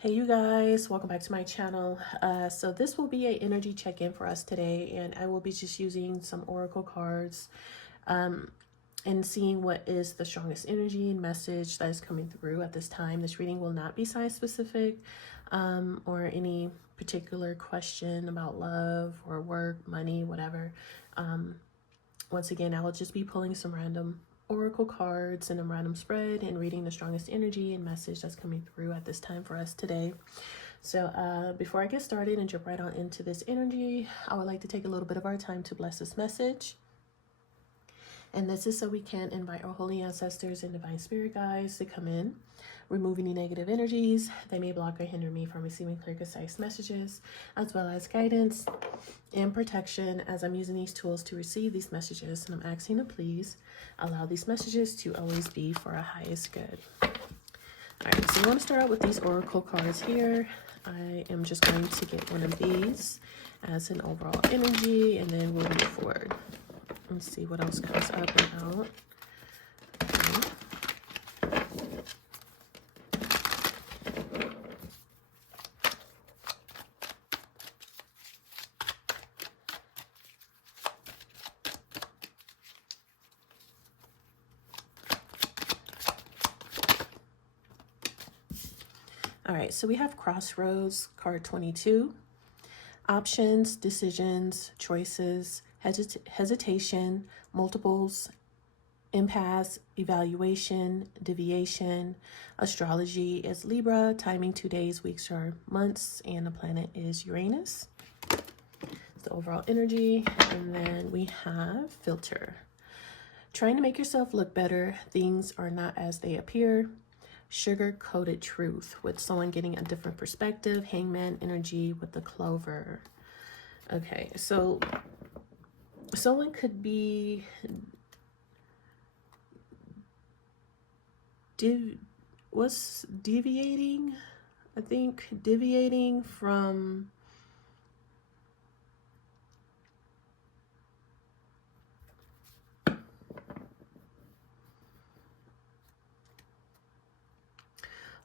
Hey you guys, welcome back to my channel. So this will be a energy check-in for us today, and I will be just using some oracle cards and seeing what is the strongest energy and message that is coming through at this time. This reading will not be sign specific or any particular question about love or work, money, whatever. Once again, I will just be pulling some random oracle cards in a random spread and reading the strongest energy and message that's coming through at this time for us today. So before I get started and jump right on into this energy, I would like to take a little bit of our time to bless this message. And this is so we can invite our holy ancestors and divine spirit guides to come in, remove any negative energies that may block or hinder me from receiving clear, concise messages, as well as guidance and protection as I'm using these tools to receive these messages. And I'm asking to please allow these messages to always be for our highest good. All right, so we want to start out with these oracle cards here. I am just going to get one of these as an overall energy, and then we'll move forward. Let's see what else comes up and out. Okay. All right, so we have Crossroads, card 22. Options, decisions, choices, hesitation, multiples, impasse, evaluation, deviation. Astrology is Libra, timing 2 days, weeks, or months, and the planet is Uranus. It's the overall energy. And then we have filter. Trying to make yourself look better. Things are not as they appear. Sugar-coated truth, with someone getting a different perspective. Hangman energy with the clover. Okay, so someone could be deviating, I think, deviating from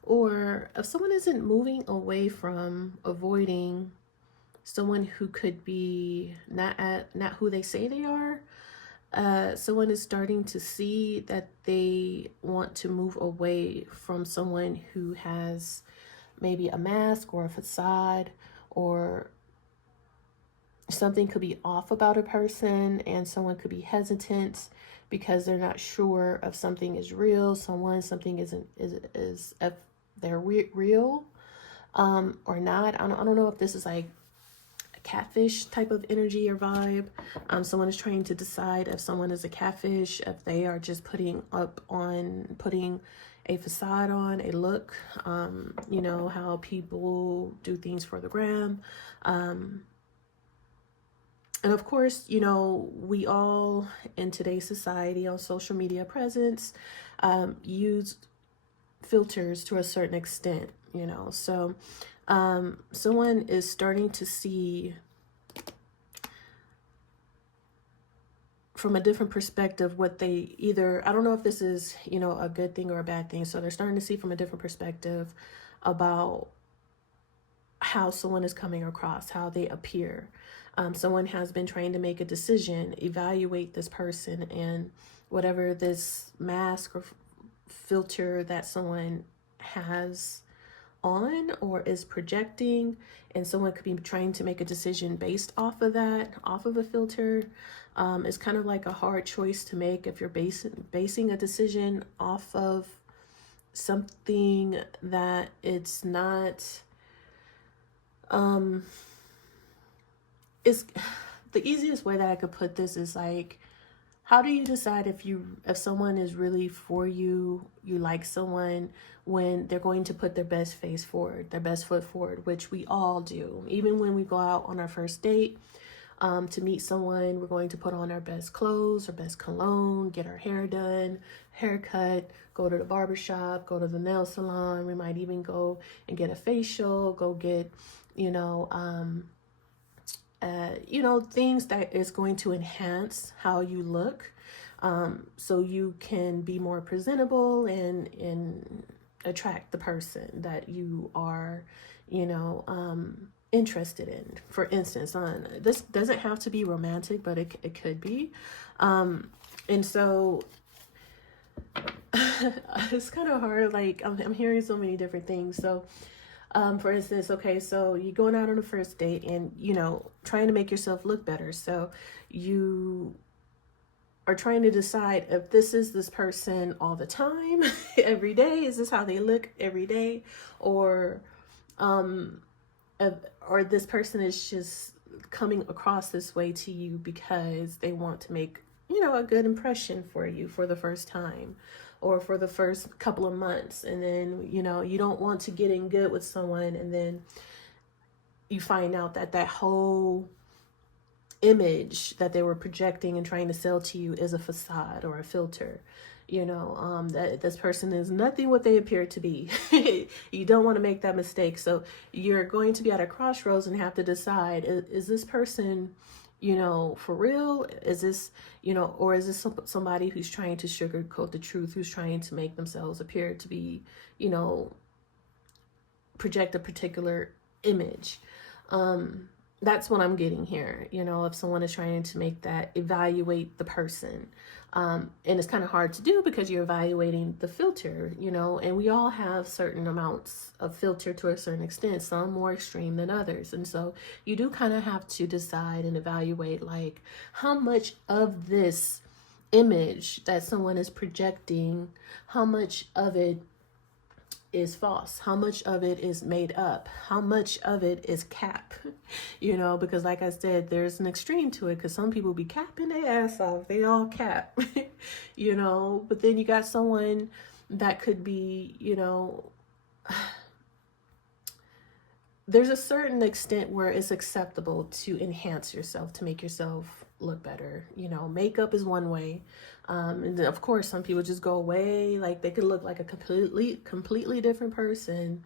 or if someone isn't moving away from, avoiding someone who could be not who they say they are. Someone is starting to see that they want to move away from someone who has maybe a mask or a facade, or something could be off about a person, and someone could be hesitant because they're not sure if something is real, something isn't is if they're real or not. I don't know if this is like a catfish type of energy or vibe. Someone is trying to decide if someone is a catfish, if they are just putting a facade on, a look. You know how people do things for the gram. And of course, you know, we all in today's society on social media presence use filters to a certain extent, you know. So someone is starting to see from a different perspective what they either, I don't know if this is, you know, a good thing or a bad thing. So they're starting to see from a different perspective about how someone is coming across, how they appear. Someone has been trying to make a decision, evaluate this person, and whatever this mask or filter that someone has on or is projecting, and someone could be trying to make a decision based off of that, off of a filter. It's kind of like a hard choice to make if you're basing a decision off of something that it's not. It's the easiest way that I could put this is like, how do you decide if someone is really for you, you like someone, when they're going to put their best face forward, their best foot forward, which we all do. Even when we go out on our first date to meet someone, we're going to put on our best clothes, our best cologne, get our hair done, haircut, go to the barbershop, go to the nail salon. We might even go and get a facial, go get, things that is going to enhance how you look, so you can be more presentable and attract the person that you are, you know, interested in. For instance, this doesn't have to be romantic, but it could be. And so it's kind of hard. Like I'm hearing so many different things. So for instance, okay, so you're going out on a first date and, you know, trying to make yourself look better. So you are trying to decide if this person all the time, every day. Is this how they look every day? Or, or this person is just coming across this way to you because they want to make, you know, a good impression for you for the first time or for the first couple of months. And then, you know, you don't want to get in good with someone. And then you find out that that whole image that they were projecting and trying to sell to you is a facade or a filter. You know, that this person is nothing what they appear to be. You don't want to make that mistake. So you're going to be at a crossroads and have to decide, is this person, you know, for real? Is this, you know, or is this somebody who's trying to sugarcoat the truth, who's trying to make themselves appear to be, you know, project a particular image? That's what I'm getting here. You know, if someone is trying to make that, evaluate the person. And it's kind of hard to do because you're evaluating the filter, you know, and we all have certain amounts of filter to a certain extent, some more extreme than others. And so you do kind of have to decide and evaluate, like, how much of this image that someone is projecting, how much of it is false, how much of it is made up, how much of it is cap, you know, because like I said, there's an extreme to it, because some people be capping their ass off, they all cap, you know, but then you got someone that could be, you know, there's a certain extent where it's acceptable to enhance yourself, to make yourself look better. You know, makeup is one way. And then of course, some people just go away. Like they could look like a completely different person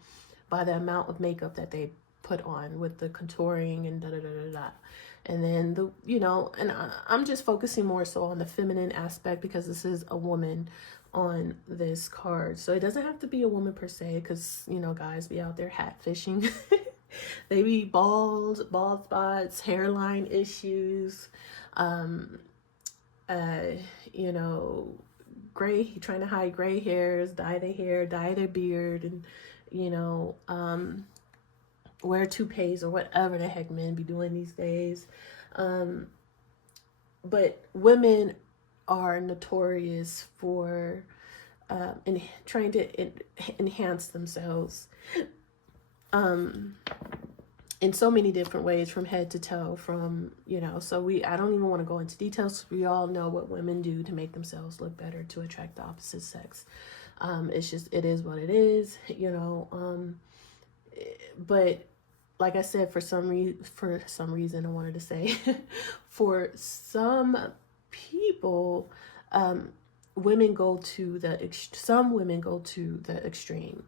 by the amount of makeup that they put on with the contouring and da da da da da. And then the, you know, and I'm just focusing more so on the feminine aspect because this is a woman on this card. So it doesn't have to be a woman per se, because, you know, guys be out there hat fishing. They be bald spots, hairline issues, you know, trying to hide gray hairs, dye their hair, dye their beard, and, you know, wear toupees or whatever the heck men be doing these days. But women are notorious for trying to enhance themselves in so many different ways, from head to toe, from, you know, so I don't even want to go into details. We all know what women do to make themselves look better, to attract the opposite sex. It's just, it is what it is, you know, but like I said, for some reason, I wanted to say, for some people, some women go to the extreme.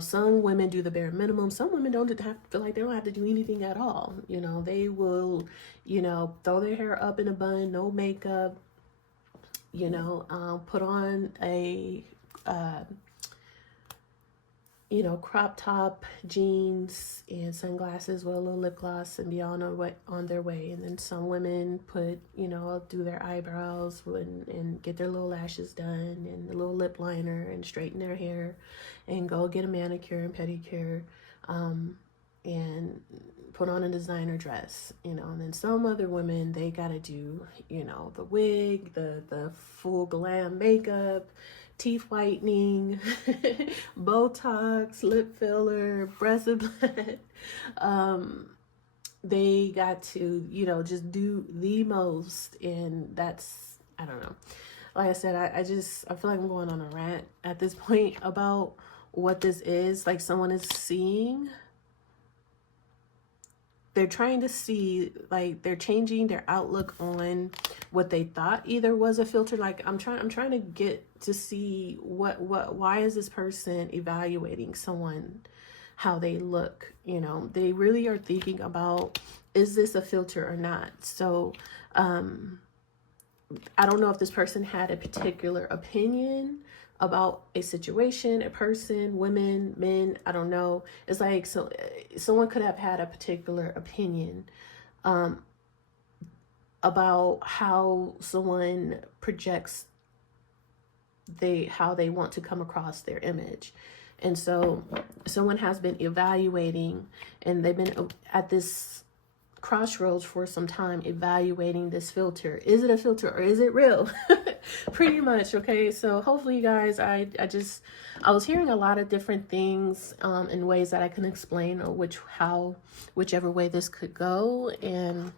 Some women do the bare minimum. Some women don't feel like they don't have to do anything at all. You know, they will, you know, throw their hair up in a bun, no makeup, you know, put on a, you know, crop top, jeans, and sunglasses with a little lip gloss and be on their way. And then some women put, you know, do their eyebrows and get their little lashes done and a little lip liner and straighten their hair and go get a manicure and pedicure, and put on a designer dress, you know. And then some other women, they gotta do, you know, the wig, the full glam makeup, teeth whitening, Botox, lip filler, breast implant. They got to, you know, just do the most. And that's, I don't know. Like I said, I feel like I'm going on a rant at this point about what this is. Like, someone is seeing, they're trying to see, like, they're changing their outlook on what they thought either was a filter. Like, I'm trying to get to see why is this person evaluating someone, how they look, you know. They really are thinking about, is this a filter or not? So I don't know if this person had a particular opinion about a situation, a person, women, men, I don't know. It's like, so someone could have had a particular opinion about how someone projects how they want to come across their image. And so someone has been evaluating, and they've been at this crossroads for some time, evaluating this filter. Is it a filter or is it real? Pretty much. Okay, so hopefully you guys, I was hearing a lot of different things in ways that I can explain, or whichever way this could go. And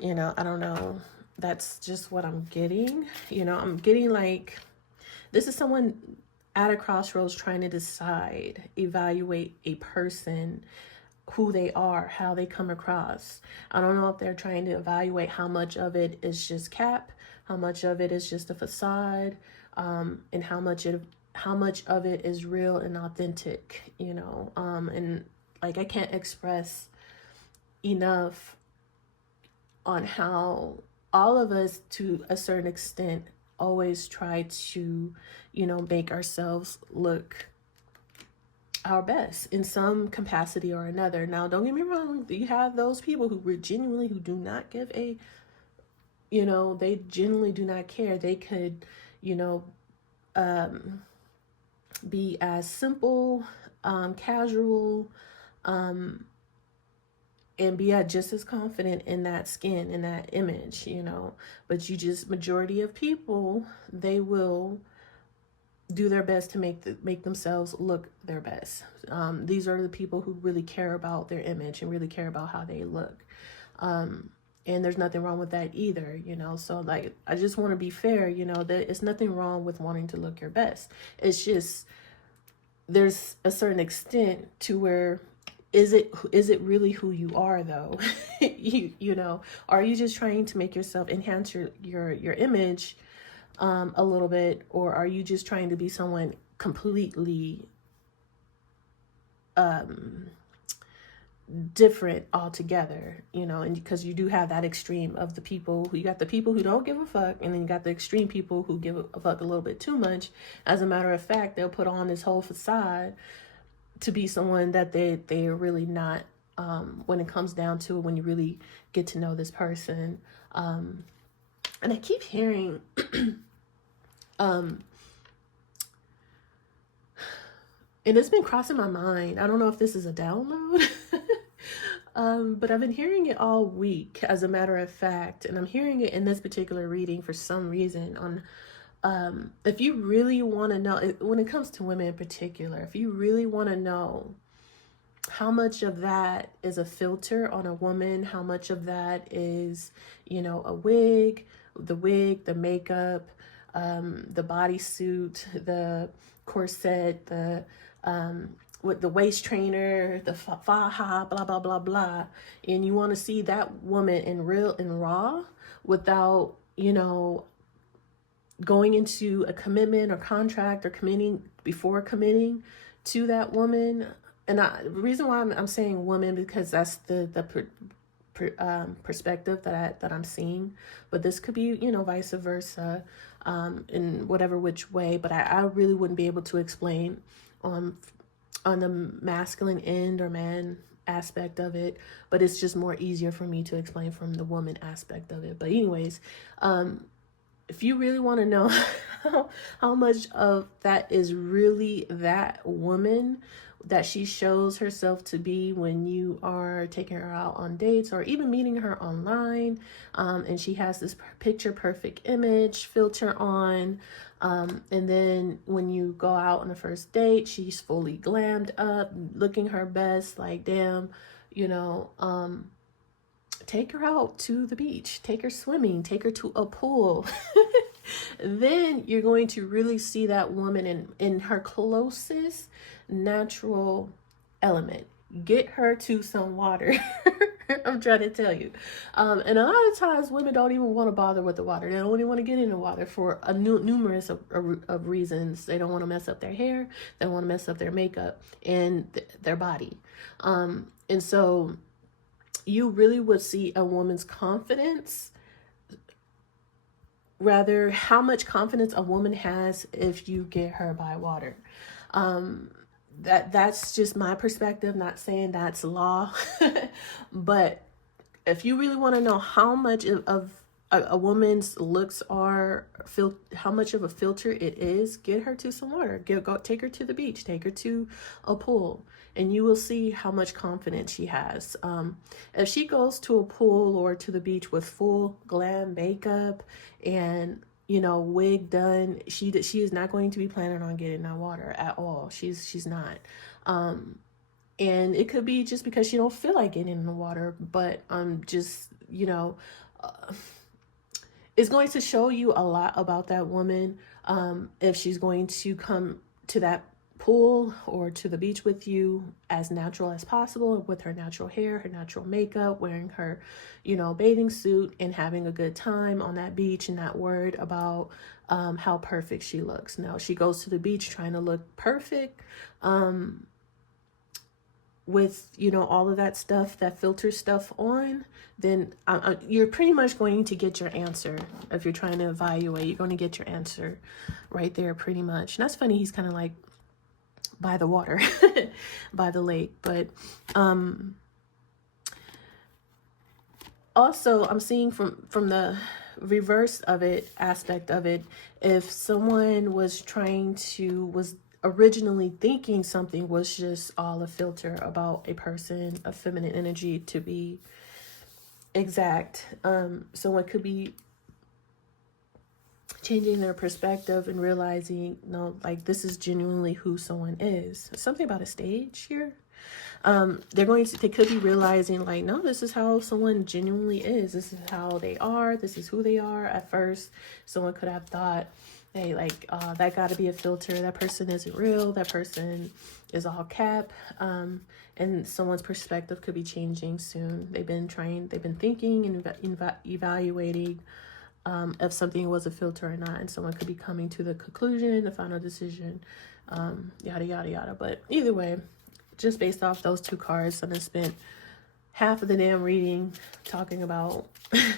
I don't know, that's just what I'm getting. I'm getting like, this is someone at a crossroads trying to decide, evaluate a person, who they are, how they come across. I don't know if they're trying to evaluate how much of it is just cap, how much of it is just a facade, and how much of it is real and authentic, and like, I can't express enough on how all of us, to a certain extent, always try to, make ourselves look our best in some capacity or another. Now, don't get me wrong, you have those people who genuinely, who do not give a, they genuinely do not care. They could, be as simple, casual, and be just as confident in that skin, in that image, but majority of people, they will do their best to make themselves look their best. These are the people who really care about their image and really care about how they look. And there's nothing wrong with that either, so like, I just want to be fair, that it's nothing wrong with wanting to look your best. It's just, there's a certain extent to where, is it really who you are though? Are you just trying to make yourself enhance your image a little bit, or are you just trying to be someone completely different altogether, and because you do have that extreme of the people who, you got the people who don't give a fuck, and then you got the extreme people who give a fuck a little bit too much. As a matter of fact, they'll put on this whole facade to be someone that they're really not, when it comes down to it, when you really get to know this person. And I keep hearing and it's been crossing my mind. I don't know if this is a download, but I've been hearing it all week, as a matter of fact, and I'm hearing it in this particular reading for some reason. On if you really want to know, when it comes to women in particular, if you really want to know how much of that is a filter on a woman, how much of that is, a wig, the makeup, the bodysuit, the corset, with the waist trainer, the faja, blah, blah, blah, blah. And you want to see that woman in real and raw without, going into a commitment or contract, or before committing to that woman. And the reason why I'm saying woman, because that's the perspective that I'm seeing, but this could be, vice versa, in whatever which way. But I really wouldn't be able to explain on the masculine end or man aspect of it, but it's just more easier for me to explain from the woman aspect of it. But anyways, if you really want to know how much of that is really that woman that she shows herself to be when you are taking her out on dates, or even meeting her online, and she has this picture perfect image filter on, and then when you go out on the first date, she's fully glammed up, looking her best, like, damn, take her out to the beach, take her swimming, take her to a pool. Then you're going to really see that woman in her closest natural element. Get her to some water. I'm trying to tell you. And a lot of times women don't even want to bother with the water. They don't even want to get in the water for numerous of reasons. They don't want to mess up their hair. They don't want to mess up their makeup and their body. And so you really would see a woman's confidence rather how much confidence a woman has if you get her by water. That's just my perspective, not saying that's law. But if you really want to know how much of a woman's looks are, how much of a filter it is, get her to some water. Go take her to the beach, take her to a pool, and you will see how much confidence she has. If she goes to a pool or to the beach with full glam makeup and wig done, she is not going to be planning on getting that water at all. She's not. And it could be just because she don't feel like getting in the water, but just it's going to show you a lot about that woman if she's going to come to that pool or to the beach with you as natural as possible, with her natural hair, her natural makeup, wearing her bathing suit, and having a good time on that beach, and not worried about how perfect she looks. Now, she goes to the beach trying to look perfect, with all of that stuff, that filter stuff on, then you're pretty much going to get your answer. If you're trying to evaluate, you're going to get your answer right there pretty much. And that's funny, he's kind of like by the water, by the lake. But also I'm seeing from the reverse of it, aspect of it, if someone was originally thinking something was just all a filter about a person, a feminine energy to be exact, someone could be changing their perspective and realizing, no, like, this is genuinely who someone is. Something about a stage here. They could be realizing, like, no, this is how someone genuinely is. This is how they are. This is who they are. At first, someone could have thought, hey, like, that got to be a filter. That person isn't real. That person is all cap. And someone's perspective could be changing soon. They've been thinking and evaluating if something was a filter or not. And someone could be coming to the conclusion, the final decision, yada, yada, yada. But either way, just based off those two cards, I spent half of the damn reading talking about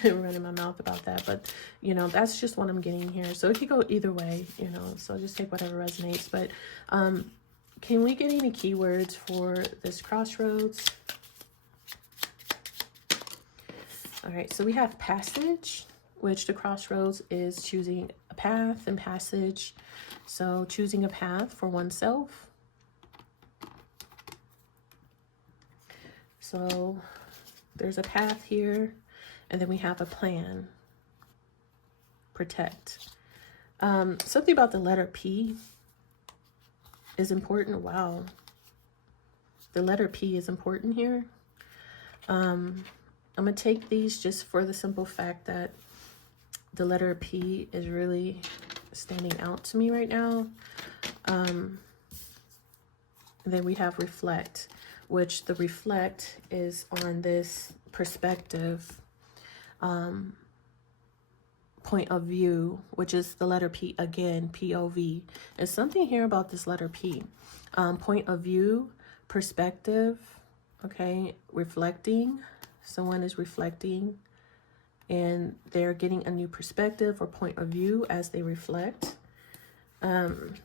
running my mouth about that, but that's just what I'm getting here. So it could go either way, so just take whatever resonates. But can we get any keywords for this crossroads? All right, so we have passage, which the crossroads is choosing a path, and passage, so choosing a path for oneself. So there's a path here, and then we have a plan. Protect. Something about the letter P is important. Wow. The letter P is important here. I'm going to take these just for the simple fact that the letter P is really standing out to me right now. And then we have reflect, which the reflect is on this perspective, point of view, which is the letter P again, POV. There's something here about this letter P. Point of view, perspective, okay, reflecting. Someone is reflecting and they're getting a new perspective or point of view as they reflect. And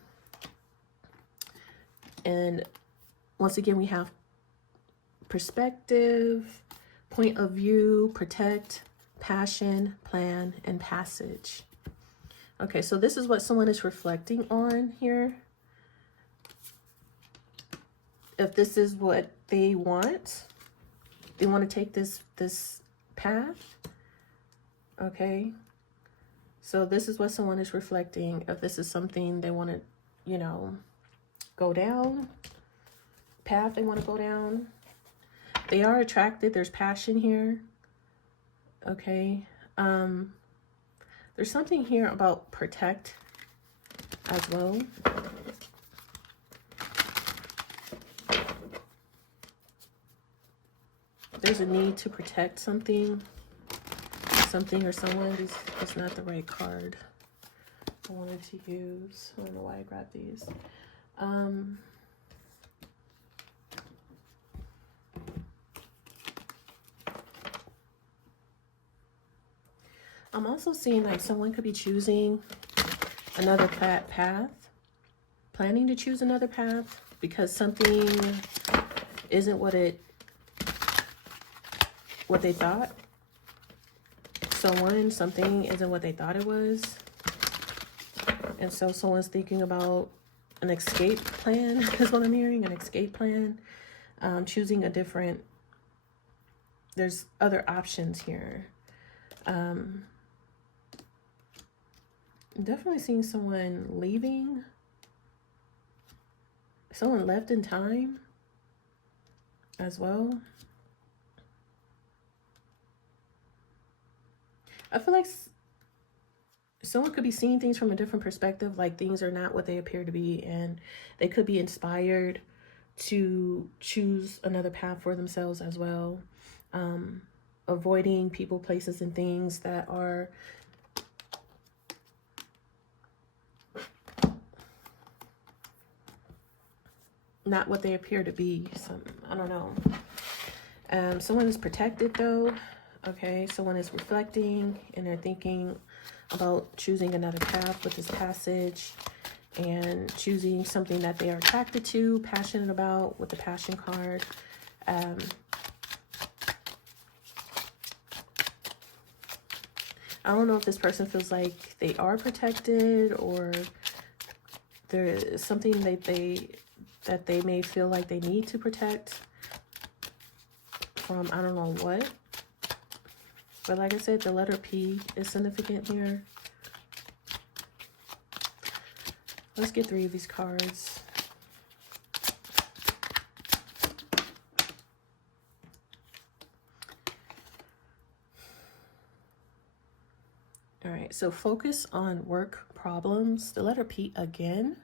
once again, we have perspective, point of view, protect, passion, plan, and passage. Okay, so this is what someone is reflecting on here. If this is what they want to take this path. Okay, so this is what someone is reflecting. If this is something they want to, go down, path they want to go down. They are attracted. There's passion here. Okay. There's something here about protect as well. There's a need to protect something or someone. It's not the right card I wanted to use. I don't know why I grabbed these. I'm also seeing like someone could be choosing another path, planning to choose another path because something isn't what they thought. Something isn't what they thought it was. And so someone's thinking about an escape plan is what I'm hearing, an escape plan. Choosing a different, there's other options here. Definitely seeing someone leaving. Someone left in time as well. I feel like someone could be seeing things from a different perspective, like things are not what they appear to be, and they could be inspired to choose another path for themselves as well. Avoiding people, places, and things that are not what they appear to be. I don't know. Someone is protected though. Okay, someone is reflecting and they're thinking about choosing another path with this passage and choosing something that they are attracted to, passionate about with the passion card. I don't know if this person feels like they are protected or there is something that they may feel like they need to protect from I don't know what. But like I said, the letter P is significant here. Let's get 3 of these cards. All right, so focus on work problems. The letter P again.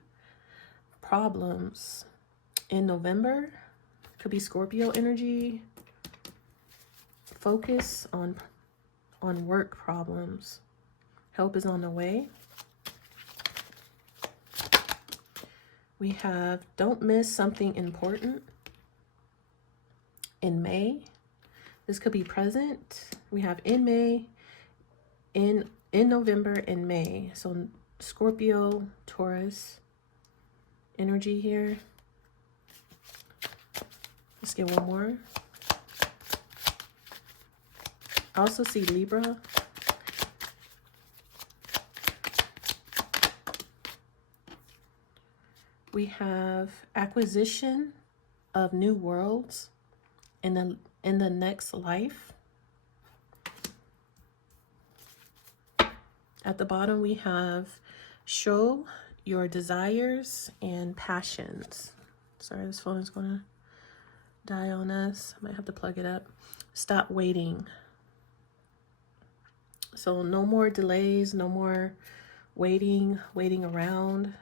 Problems in November. Could be Scorpio energy. Focus on work problems. Help is on the way. We have don't miss something important in May. This could be present. We have in May, in November and May. So Scorpio, Taurus energy here. Let's get one more. I also see Libra. We have acquisition of new worlds in the next life. At the bottom we have show your desires and passions. Sorry, this phone is gonna die on us. I might have to plug it up. Stop waiting. So no more delays, no more waiting around.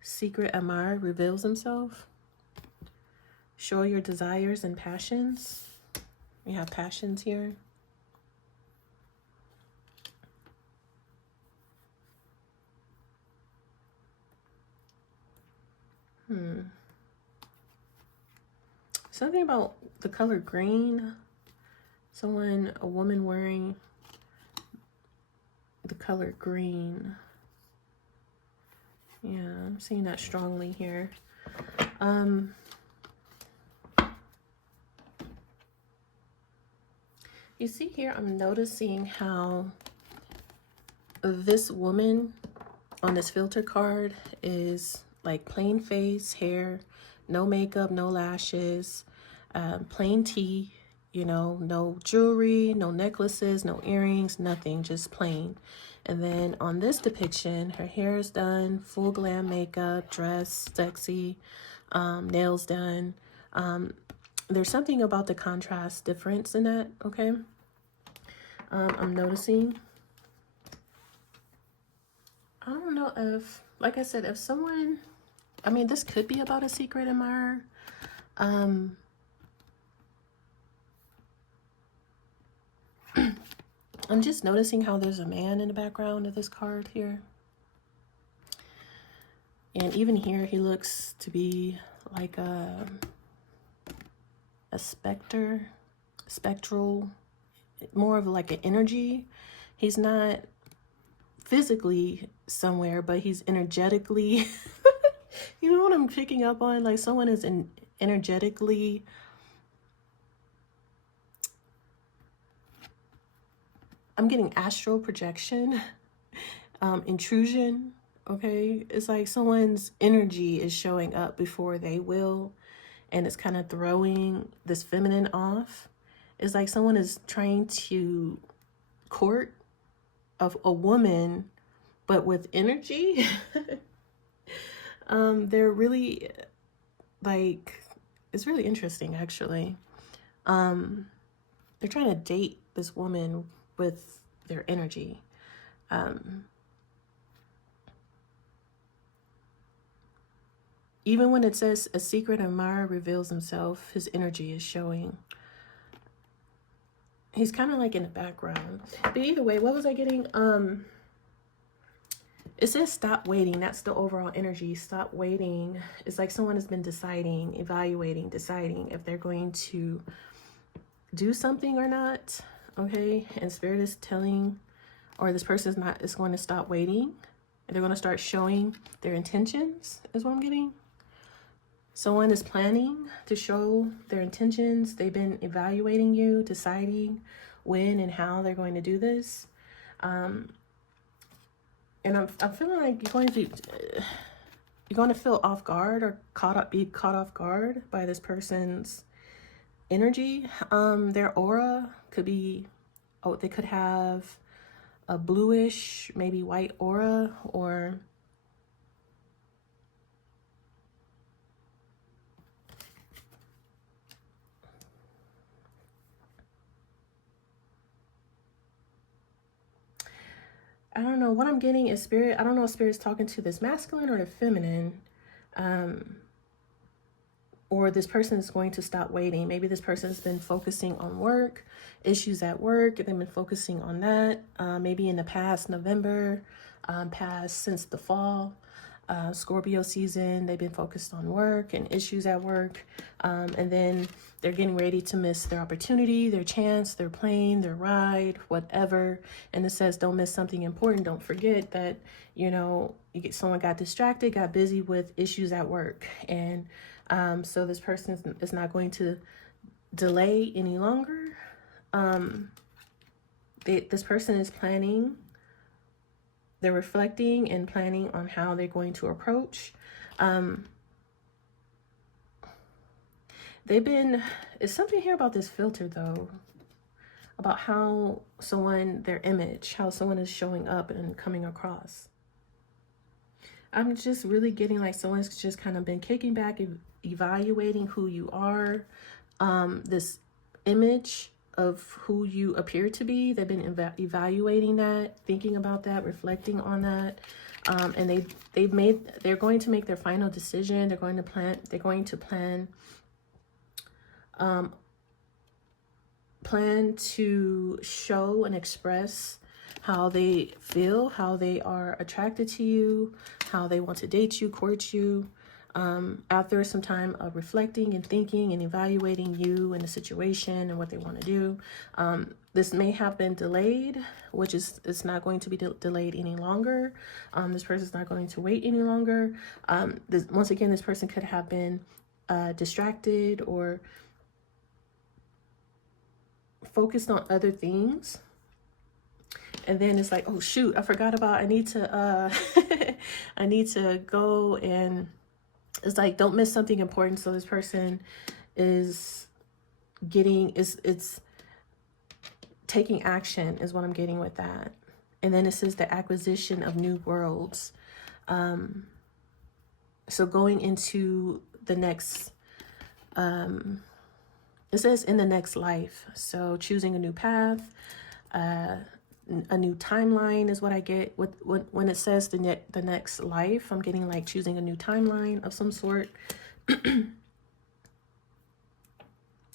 Secret admirer reveals himself. Show your desires and passions. We have passions here. Something about the color green. A woman wearing the color green. Yeah, I'm seeing that strongly here. You see here, I'm noticing how this woman on this filter card is like plain face, hair, no makeup, no lashes, plain tee, you know, no jewelry, no necklaces, no earrings, nothing, just plain. And then on this depiction, her hair is done, full glam makeup, dress, sexy, nails done. There's something about the contrast difference in that, okay? I'm noticing. I don't know if, like I said, if someone, I mean, this could be about a secret admirer. I'm just noticing how there's a man in the background of this card here. And even here, he looks to be like a spectral, more of like an energy. He's not physically somewhere, but he's energetically, you know what I'm picking up on? Like someone is energetically I'm getting astral projection, intrusion. Okay, it's like someone's energy is showing up before they will, and it's kind of throwing this feminine off. It's like someone is trying to court of a woman, but with energy. They're really like, it's really interesting actually. They're trying to date this woman with their energy. Even when it says a secret admirer reveals himself, his energy is showing. He's kind of like in the background. But either way, what was I getting? It says stop waiting. That's the overall energy. Stop waiting. It's like someone has been deciding, evaluating, deciding if they're going to do something or not. Okay, and Spirit is telling, or this person is going to stop waiting. They're going to start showing their intentions, is what I'm getting. Someone is planning to show their intentions. They've been evaluating you, deciding when and how they're going to do this. And I'm feeling like you're going to feel off guard or be caught off guard by this person's energy. Their aura could be, they could have a bluish, maybe white aura, or I don't know. What I'm getting is Spirit. I don't know if Spirit's talking to this masculine or the feminine. Or this person is going to stop waiting. Maybe this person's been focusing on work, issues at work. They've been focusing on that. Maybe in the past November, past since the fall, Scorpio season, they've been focused on work and issues at work. And then they're getting ready to miss their opportunity, their chance, their plane, their ride, whatever. And it says, don't miss something important. Don't forget that, you know, someone got distracted, got busy with issues at work. And so this person is not going to delay any longer. This person is planning. They're reflecting and planning on how they're going to approach. It's something here about this filter though, about how their image, how someone is showing up and coming across. I'm just really getting like someone's just kind of been kicking back, evaluating who you are, this image of who you appear to be. They've been evaluating that, thinking about that, reflecting on that, and they're going to make their final decision. They're going to plan to show and express how they feel, how they are attracted to you, how they want to date you, court you, after some time of reflecting and thinking and evaluating you and the situation and what they want to do. This may have been delayed, which is it's not going to be delayed any longer. This person's not going to wait any longer. Once again, this person could have been distracted or focused on other things. And then it's like, oh shoot, I forgot about, I need to I need to go, and it's like, don't miss something important. So this person is it's taking action is what I'm getting with that. And then it says the acquisition of new worlds. So going into the next, it says in the next life. So choosing a new path, a new timeline is what I get when it says the next life. I'm getting like choosing a new timeline of some sort.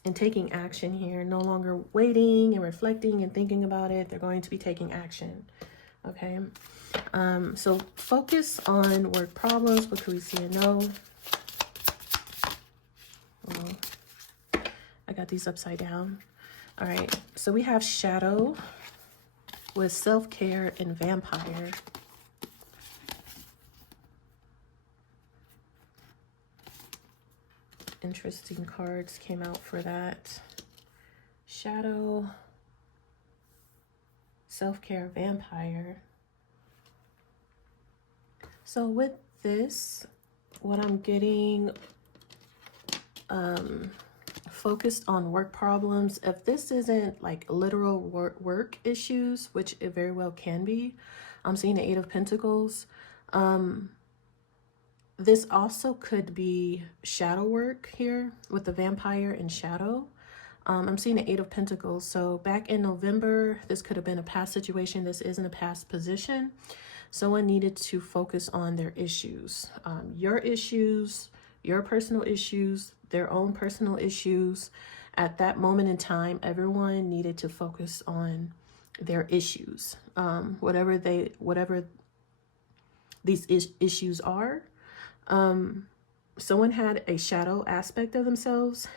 And taking action here, no longer waiting and reflecting and thinking about it. They're going to be taking action. Okay. So focus on work problems. What could we see and know? Oh, I got these upside down. All right. So we have shadow. with self-care and vampire. Interesting cards came out for that. Shadow, self-care, vampire. So with this, what I'm getting, focused on work problems. If this isn't like literal work issues, which it very well can be, I'm seeing the Eight of Pentacles. This also could be shadow work here with the vampire and shadow. I'm seeing the Eight of Pentacles. So back in November, this could have been a past situation. This isn't a past position. Someone needed to focus on their issues, your personal issues, their own personal issues. At that moment in time, everyone needed to focus on their issues, whatever these issues are. Someone had a shadow aspect of themselves.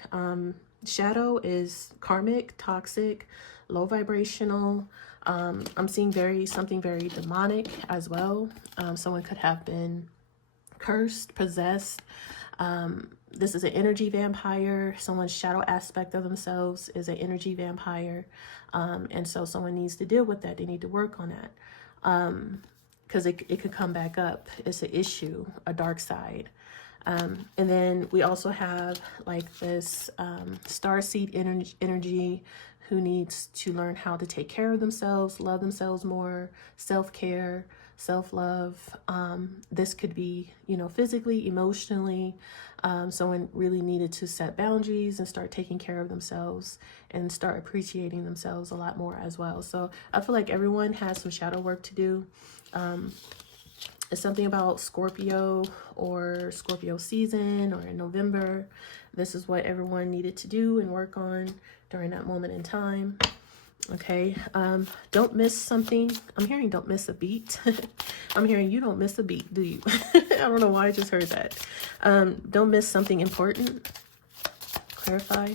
Shadow is karmic, toxic, low vibrational. I'm seeing something very demonic as well. Someone could have been cursed, possessed. This is an energy vampire. Someone's shadow aspect of themselves is an energy vampire. And so someone needs to deal with that. They need to work on that. Because it could come back up. It's an issue, a dark side. And then we also have like this starseed energy who needs to learn how to take care of themselves, love themselves more, self-care, self-love. This could be, physically, emotionally. Someone really needed to set boundaries and start taking care of themselves and start appreciating themselves a lot more as well. So I feel like everyone has some shadow work to do. It's something about Scorpio or Scorpio season or in November. This is what everyone needed to do and work on during that moment in time. Okay. Don't miss something. I'm hearing don't miss a beat. I'm hearing you don't miss a beat, do you? I don't know why I just heard that. Don't miss something important. Clarify.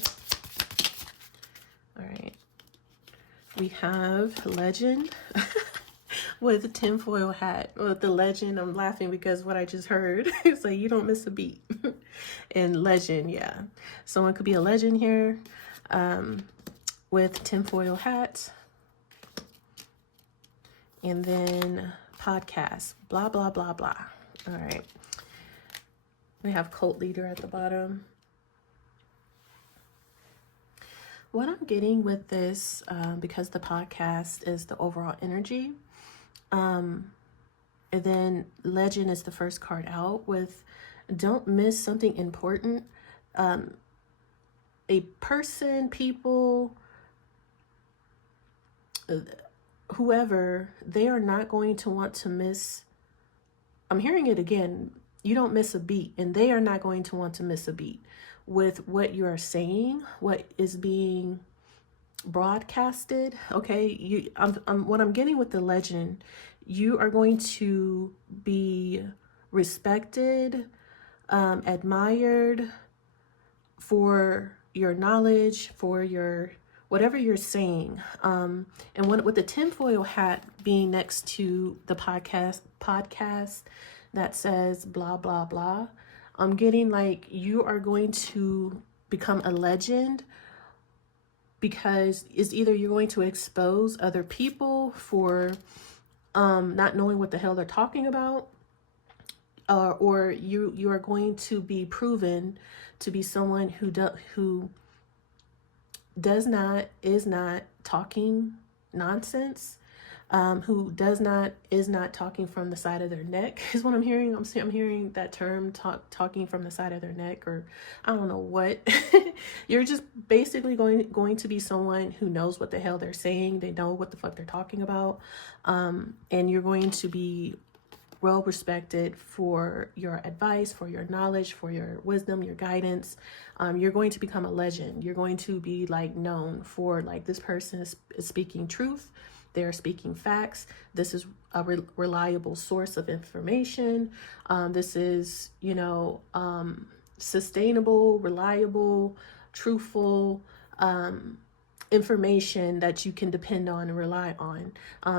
All right. We have Legend. With a tinfoil hat, with the legend. I'm laughing because what I just heard is like, you don't miss a beat. And legend, yeah. Someone could be a legend here with tinfoil hat. And then podcast, blah, blah, blah, blah. All right. We have cult leader at the bottom. What I'm getting with this, because the podcast is the overall energy, and then legend is the first card out with don't miss something important. A person, people, whoever, they are not going to want to miss. I'm hearing it again. You don't miss a beat, and they are not going to want to miss a beat with what you are saying, what is being broadcasted. Okay, what I'm getting with the legend, you are going to be respected, admired for your knowledge, for your whatever you're saying. And with the tinfoil hat being next to the podcast that says blah blah blah, I'm getting like you are going to become a legend, because it's either you're going to expose other people for not knowing what the hell they're talking about, or you are going to be proven to be someone who is not talking nonsense, who is not talking from the side of their neck is what I'm hearing. I'm hearing that term, talking from the side of their neck, or I don't know what. You're just basically going to be someone who knows what the hell they're saying. They know what the fuck they're talking about. And you're going to be well respected for your advice, for your knowledge, for your wisdom, your guidance. You're going to become a legend. You're going to be like known for like, this person is speaking truth. They're speaking facts. This is a reliable source of information. This is, sustainable, reliable, truthful, information that you can depend on and rely on,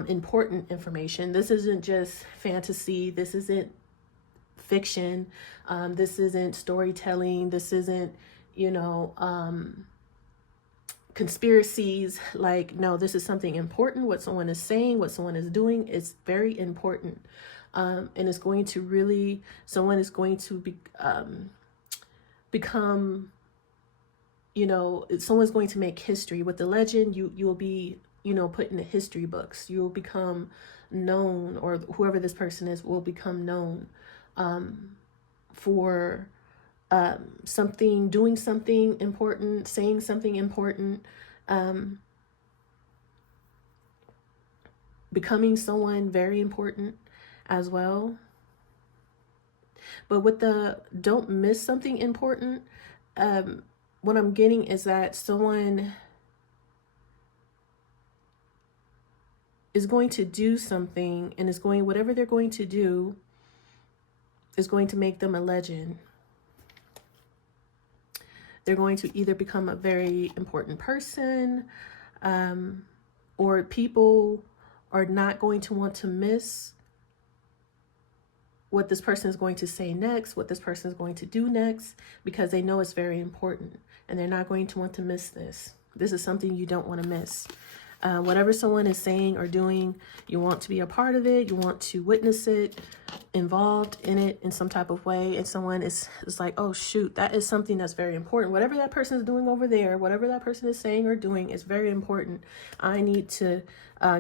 important information. This isn't just fantasy. This isn't fiction. This isn't storytelling. This isn't, you know, conspiracies. Like, no, this is something important. What someone is saying, what someone is doing is very important. And it's going to really, someone is going to become, you know, someone's going to make history with the legend. You'll be, you know, put in the history books. You'll become known, or whoever this person is will become known for something, doing something important, saying something important, becoming someone very important as well. But with the don't miss something important, what I'm getting is that someone is going to do something, and is going, whatever they're going to do is going to make them a legend. They're going to either become a very important person, or people are not going to want to miss what this person is going to say next, what this person is going to do next, because they know it's very important, and they're not going to want to miss this. This is something you don't want to miss. Whatever someone is saying or doing, you want to be a part of it. You want to witness it, involved in it in some type of way. And someone is like, oh, shoot, that is something that's very important. Whatever that person is doing over there, whatever that person is saying or doing is very important. I need to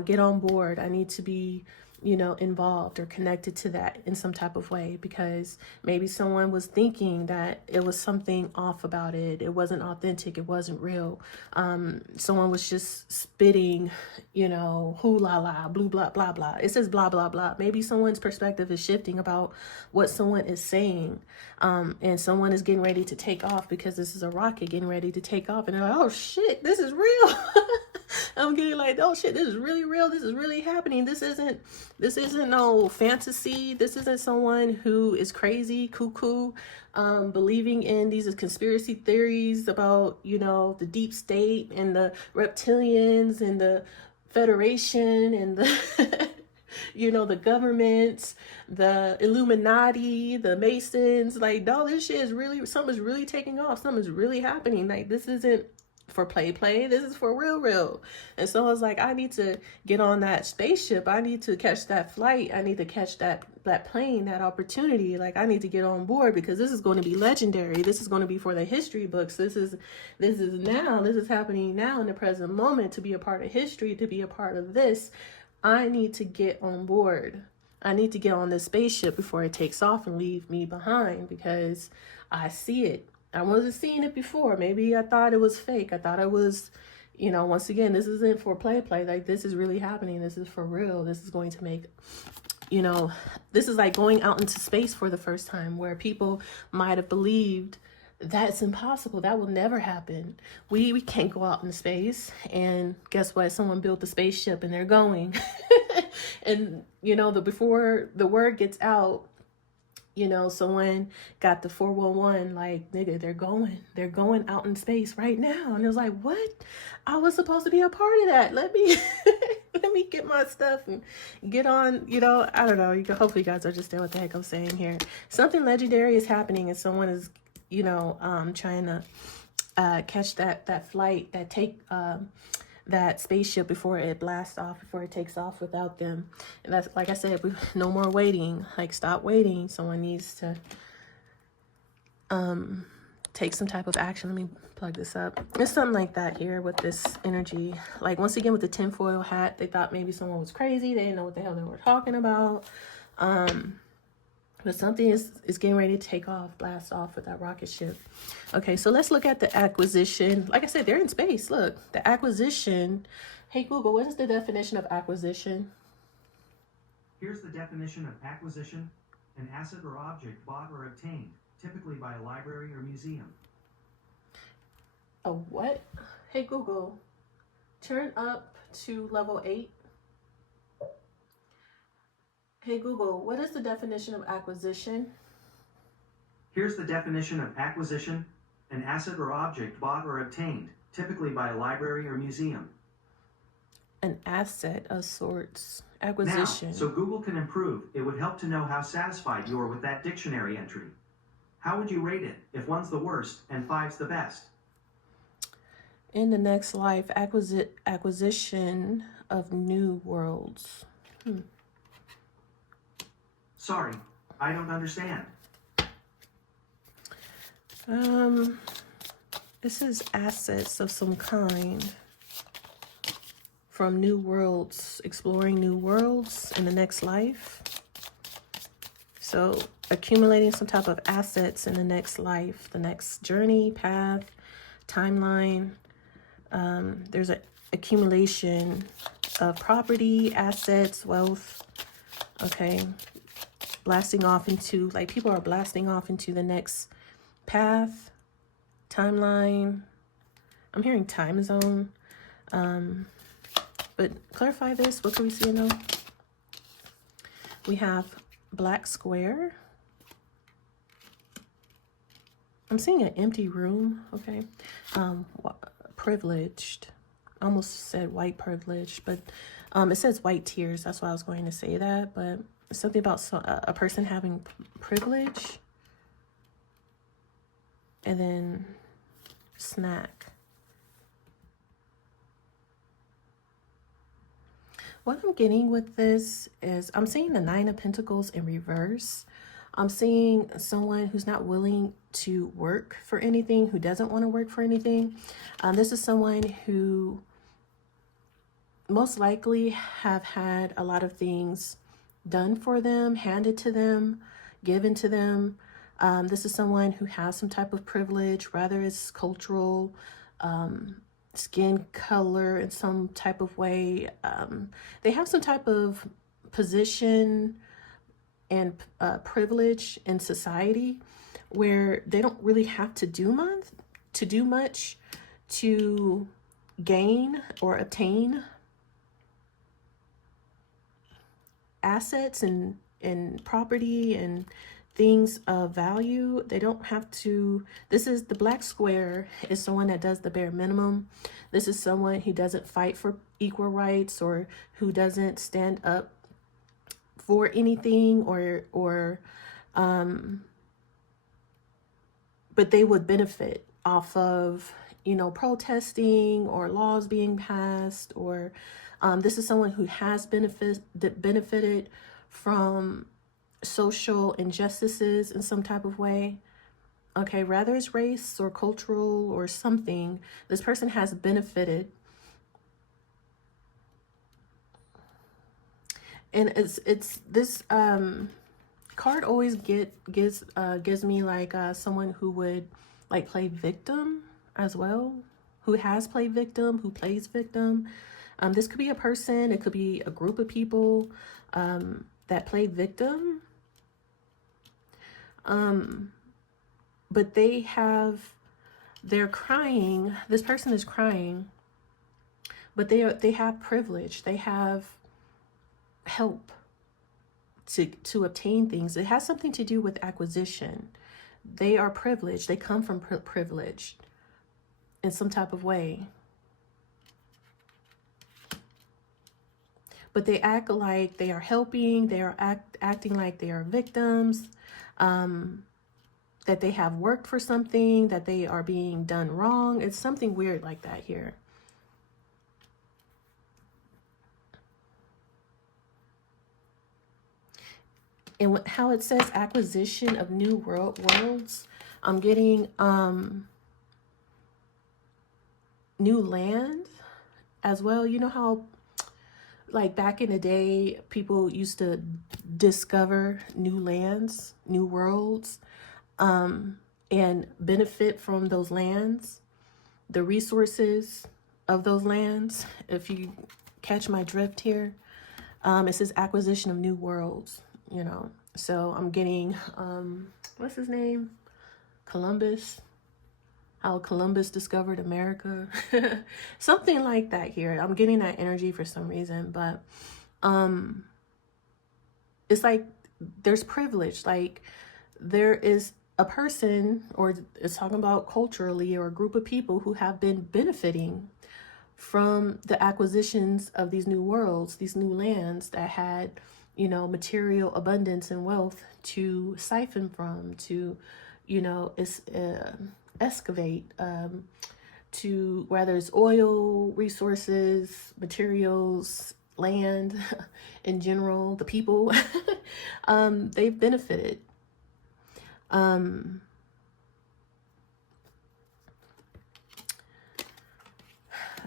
get on board. I need to be, you know, involved or connected to that in some type of way, because maybe someone was thinking that it was something off about it. It wasn't authentic. It wasn't real. Someone was just spitting, you know, hoo la la, blue, blah, blah, blah. It says blah, blah, blah. Maybe someone's perspective is shifting about what someone is saying. And someone is getting ready to take off, because this is a rocket getting ready to take off. And they're like, oh shit, this is real. I'm getting like, oh shit, this is really real. This is really happening. This isn't no fantasy. This isn't someone who is crazy, cuckoo, believing in these conspiracy theories about, you know, the deep state and the reptilians and the Federation and the, you know, the governments, the Illuminati, the Masons. Like, no, this shit is really, something's really taking off. Something's really happening. Like, this isn't for play. This is for real. And so I was like, I need to get on that spaceship. I need to catch that flight. I need to catch that plane, that opportunity. Like, I need to get on board, because this is going to be legendary. This is going to be for the history books. This is now. This is happening now in the present moment. To be a part of history, to be a part of this, I need to get on board. I need to get on this spaceship before it takes off and leave me behind, because I see it. I wasn't seeing it before. Maybe I thought it was fake. I thought it was, you know, once again, this isn't for play. Like, this is really happening. This is for real. This is going to make, you know, this is like going out into space for the first time, where people might have believed that's impossible. That will never happen. We can't go out in space. And guess what? Someone built the spaceship and they're going. And, you know, before the word gets out, you know, someone got the 411, like, nigga, they're going out in space right now. And it was like, what? I was supposed to be a part of that. Let me, let me get my stuff and get on, you know, I don't know. Hopefully you guys understand what the heck I'm saying here. Something legendary is happening, and someone is, you know, trying to catch that flight, that spaceship before it blasts off, before it takes off without them. And that's, like I said, no more waiting. Like, stop waiting. Someone needs to take some type of action. Let me plug this up. It's something like that here with this energy. Like, once again, with the tinfoil hat, they thought maybe someone was crazy. They didn't know what the hell they were talking about. But something is getting ready to take off, blast off with that rocket ship. Okay, so let's look at the acquisition. Like I said, they're in space. Look, the acquisition. Hey, Google, what is the definition of acquisition? Here's the definition of acquisition: an asset or object bought or obtained, typically by a library or museum. A what? Hey, Google, turn up to level 8. Hey Google, what is the definition of acquisition? Here's the definition of acquisition: an asset or object bought or obtained, typically by a library or museum. An asset of sorts. Now, Acquisition. so Google can improve, it would help to know how satisfied you are with that dictionary entry. How would you rate it if 1's the worst and 5's the best? In the next life, acquisition of new worlds. Sorry, I don't understand. This is assets of some kind from new worlds, exploring new worlds in the next life. So accumulating some type of assets in the next life, the next journey, path, timeline. There's an accumulation of property, assets, wealth. Okay. Blasting off into, like, people are blasting off into the next path, timeline. I'm hearing time zone. But clarify this. What can we see now? We have black square. I'm seeing an empty room. Okay. Privileged. I almost said white privilege, but it says white tears. That's why I was going to say that. But something about a person having privilege. And then snack. What I'm getting with this is I'm seeing the 9 of Pentacles in reverse. I'm seeing someone who's not willing to work for anything, who doesn't want to work for anything. This is someone who most likely have had a lot of things done for them, handed to them, given to them. This is someone who has some type of privilege, rather it's cultural, skin color in some type of way. They have some type of position and privilege in society where they don't really have to do much to gain or obtain assets and property and things of value. They don't have to. This is the black square is someone that does the bare minimum. This is someone who doesn't fight for equal rights or who doesn't stand up for anything but they would benefit off of, you know, protesting or laws being passed, or this is someone who has benefited from social injustices in some type of way. Okay, rather it's race or cultural or something. This person has benefited. And it's this card always gives me like someone who would like play victim as well, who has played victim, who plays victim. This could be a person, it could be a group of people that play victim. But they're crying. This person is crying, but they have privilege. They have help to obtain things. It has something to do with acquisition. They are privileged. They come from privilege in some type of way. But they act like they are helping. They are acting like they are victims. That they have worked for something, that they are being done wrong. It's something weird like that here. And how it says acquisition of new worlds, I'm getting new land as well. You know how like back in the day, people used to discover new lands, new worlds, and benefit from those lands, the resources of those lands. If you catch my drift here, it says acquisition of new worlds, you know. So I'm getting, what's his name? Columbus. How Columbus discovered America. Something like that here. I'm getting that energy for some reason, but it's like there's privilege. Like there is a person, or it's talking about culturally, or a group of people who have been benefiting from the acquisitions of these new worlds, these new lands that had, you know, material abundance and wealth to siphon from, to, you know, excavate, to, whether it's oil resources, materials, land in general, the people, they've benefited. I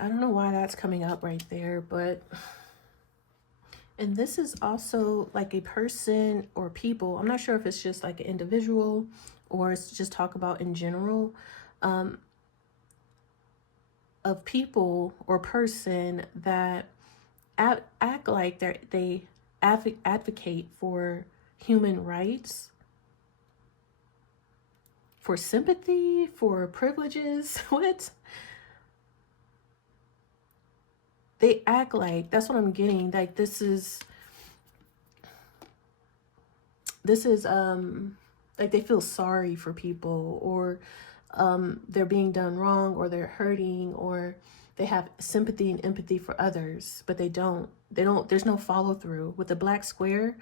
don't know why that's coming up right there, but, and this is also like a person or people. I'm not sure if it's just like an individual or it's just talk about in general, of people or person that act like they advocate for human rights, for sympathy, for privileges. What? They act like, that's what I'm getting. Like this is like they feel sorry for people, or they're being done wrong, or they're hurting, or they have sympathy and empathy for others, but they don't, there's no follow through with the black square.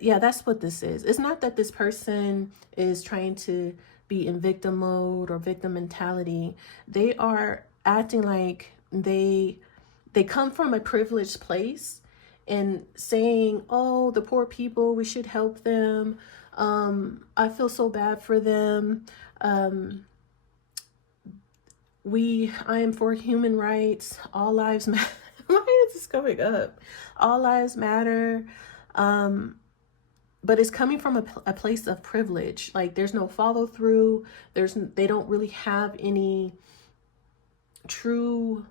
Yeah, that's what this is. It's not that this person is trying to be in victim mode or victim mentality. They are acting like they come from a privileged place and saying, oh, the poor people, we should help them. I feel so bad for them. I am for human rights. All lives matter. Why is this coming up? All lives matter. But it's coming from a place of privilege. Like there's no follow through. They don't really have any true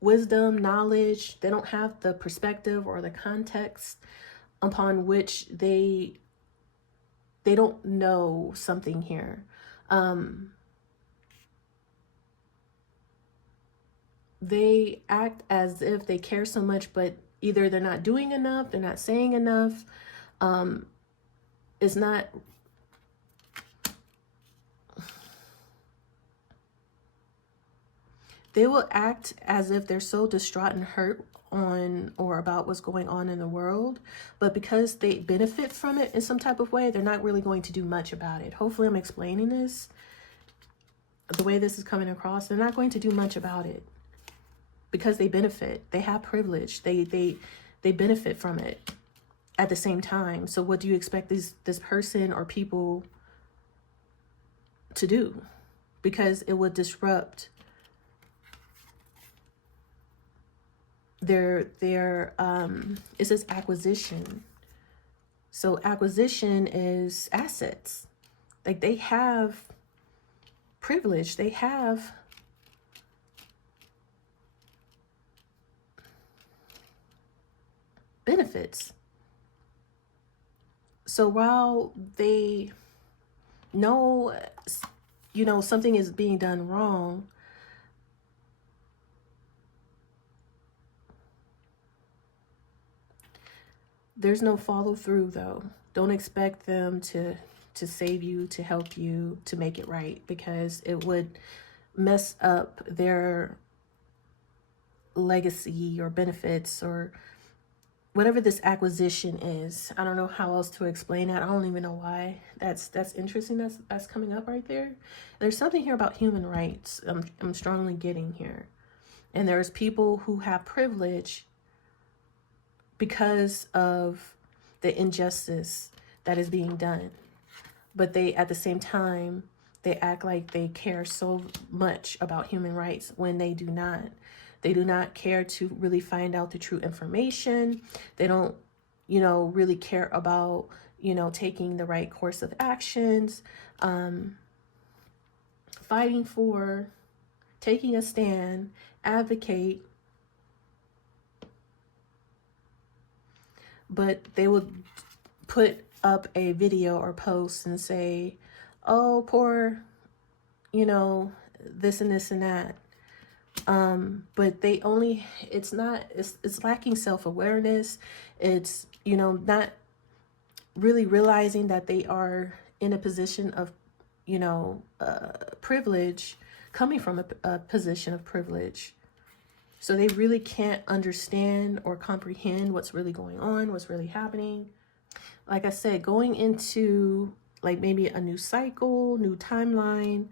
wisdom, knowledge. They don't have the perspective or the context upon which they don't know something here. They act as if they care so much, but either they're not doing enough, they're not saying enough. It's not, they will act as if they're so distraught and hurt on or about what's going on in the world, but because they benefit from it in some type of way, they're not really going to do much about it. Hopefully I'm explaining this the way this is coming across. They're not going to do much about it because they benefit. They have privilege. They benefit from it at the same time. So what do you expect this person or people to do? Because it would disrupt their it says acquisition. So acquisition is assets. Like they have privilege, they have benefits. So while they know, you know, something is being done wrong, there's no follow through though. Don't expect them to save you, to help you, to make it right, because it would mess up their legacy or benefits or whatever this acquisition is. I don't know how else to explain that. I don't even know why. That's interesting. That's coming up right there. There's something here about human rights. I'm strongly getting here. And there's people who have privilege because of the injustice that is being done. But they, at the same time, they act like they care so much about human rights when they do not. They do not care to really find out the true information. They don't, you know, really care about, you know, taking the right course of actions, fighting for, taking a stand, advocate. But they would put up a video or post and say, oh, poor, you know, this and this and that. But they only, it's lacking self-awareness. It's, you know, not really realizing that they are in a position of, you know, privilege, coming from a position of privilege. So they really can't understand or comprehend what's really going on, what's really happening. Like I said, going into like maybe a new cycle, new timeline.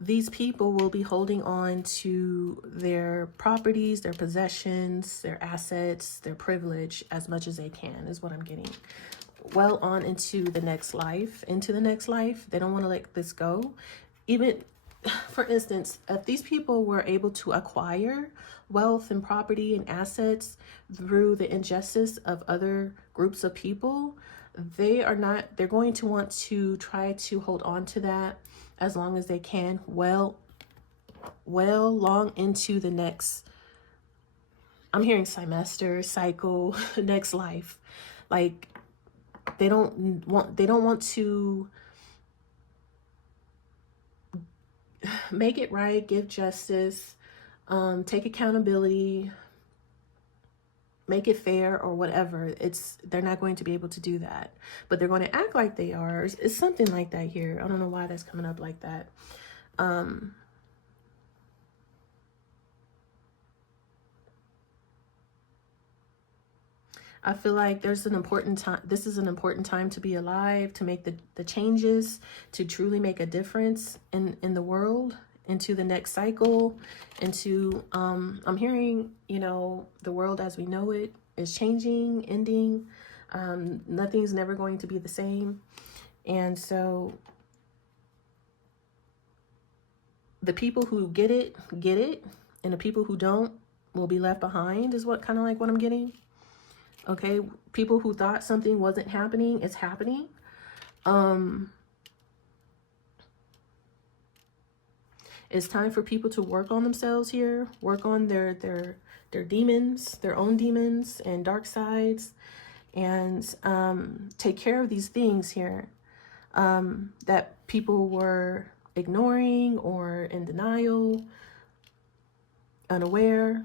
These people will be holding on to their properties, their possessions, their assets, their privilege as much as they can, is what I'm getting. Well on into the next life. They don't want to let this go. Even, for instance, if these people were able to acquire wealth and property and assets through the injustice of other groups of people, they're going to want to try to hold on to that as long as they can, well long into the next, I'm hearing semester, cycle, next life. Like they don't want to make it right, give justice, take accountability, make it fair or whatever. They're not going to be able to do that, but they're going to act like they are. It's something like that here. I don't know why that's coming up like that. I feel like there's an important time. This is an important time to be alive, to make the changes, to truly make a difference in the world, into the next cycle, into, I'm hearing, you know, the world as we know it is changing, ending. Nothing's never going to be the same. And so the people who get it, and the people who don't will be left behind, is what kind of like what I'm getting. Okay, people who thought something wasn't happening, it's happening. It's time for people to work on themselves here, work on their demons, their own demons and dark sides, and take care of these things here that people were ignoring or in denial, unaware.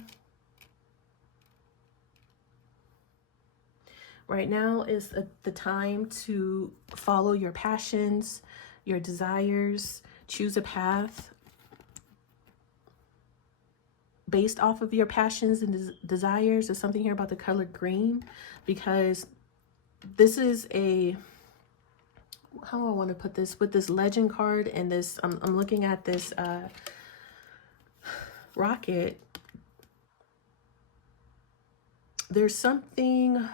Right now is the time to follow your passions, your desires, choose a path based off of your passions and desires. There's something here about the color green, because this is a, how do I want to put this, with this legend card and this, I'm looking at this rocket. There's something,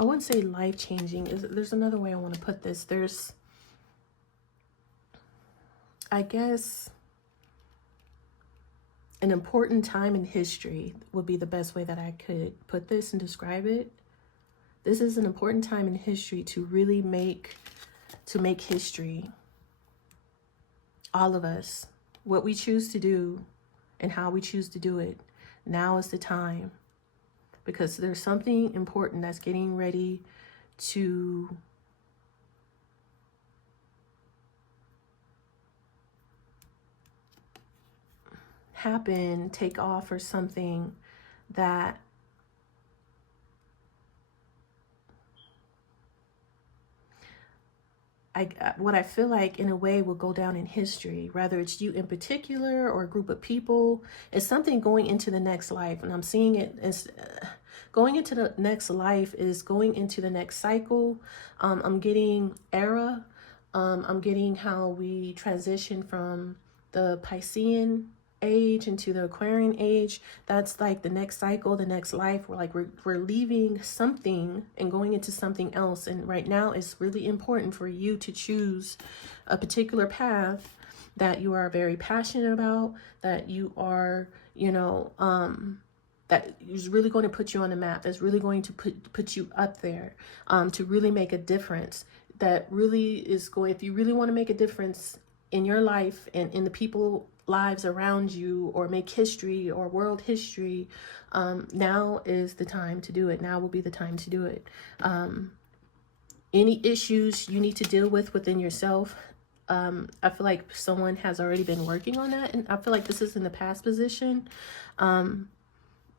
I wouldn't say life-changing. There's another way I want to put this. There's, I guess, an important time in history would be the best way that I could put this and describe it. This is an important time in history to really make history. All of us, what we choose to do and how we choose to do it. Now is the time. Because there's something important that's getting ready to happen, take off, or something that what I feel like in a way will go down in history, whether it's you in particular or a group of people. It's something going into the next life, and I'm seeing it as going into the next life is going into the next cycle. I'm getting era. I'm getting how we transition from the Piscean age into the Aquarian age. That's like the next cycle, the next life. We're leaving something and going into something else. And right now it's really important for you to choose a particular path that you are very passionate about, that you are, you know, that is really going to put you on the map, that's really going to put you up there, to really make a difference. That really is going, if you really want to make a difference in your life and in the people lives around you, or make history or world history, now is the time to do it. Now will be the time to do it. Any issues you need to deal with within yourself, I feel like someone has already been working on that, and I feel like this is in the past position,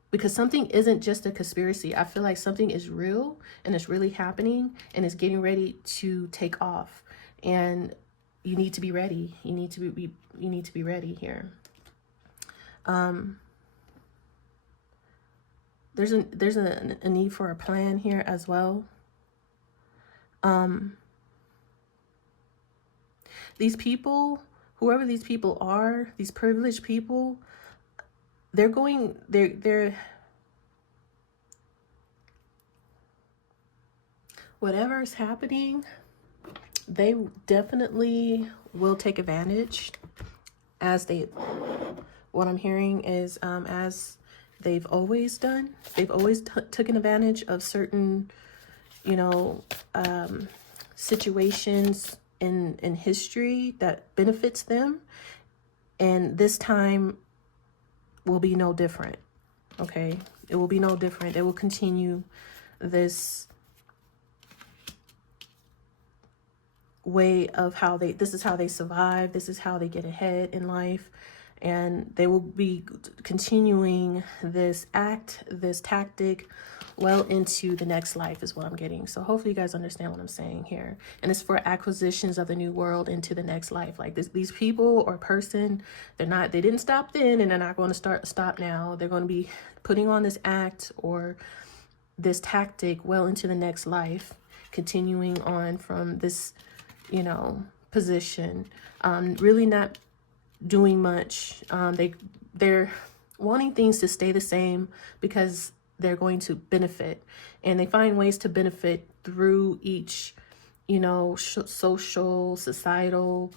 because something isn't just a conspiracy. I feel like something is real and it's really happening and it's getting ready to take off, and you need to be ready. You need to be ready here. There's a need for a plan here as well. These people, whoever these people are, these privileged people, they're whatever's happening, they definitely will take advantage, as what I'm hearing is, as they've always done. They've always taken advantage of certain, situations in history that benefits them, and this time will be no different. Okay, it will be no different. They will continue this way of how this is how they survive, this is how they get ahead in life, and they will be continuing this tactic well into the next life, is what I'm getting. So hopefully you guys understand what I'm saying here. And it's for acquisitions of the new world into the next life. Like these people or person, they didn't stop then, and they're not going to stop now. They're going to be putting on this act or this tactic well into the next life, continuing on from this, position, really not doing much. They're wanting things to stay the same because they're going to benefit, and they find ways to benefit through each, social, societal,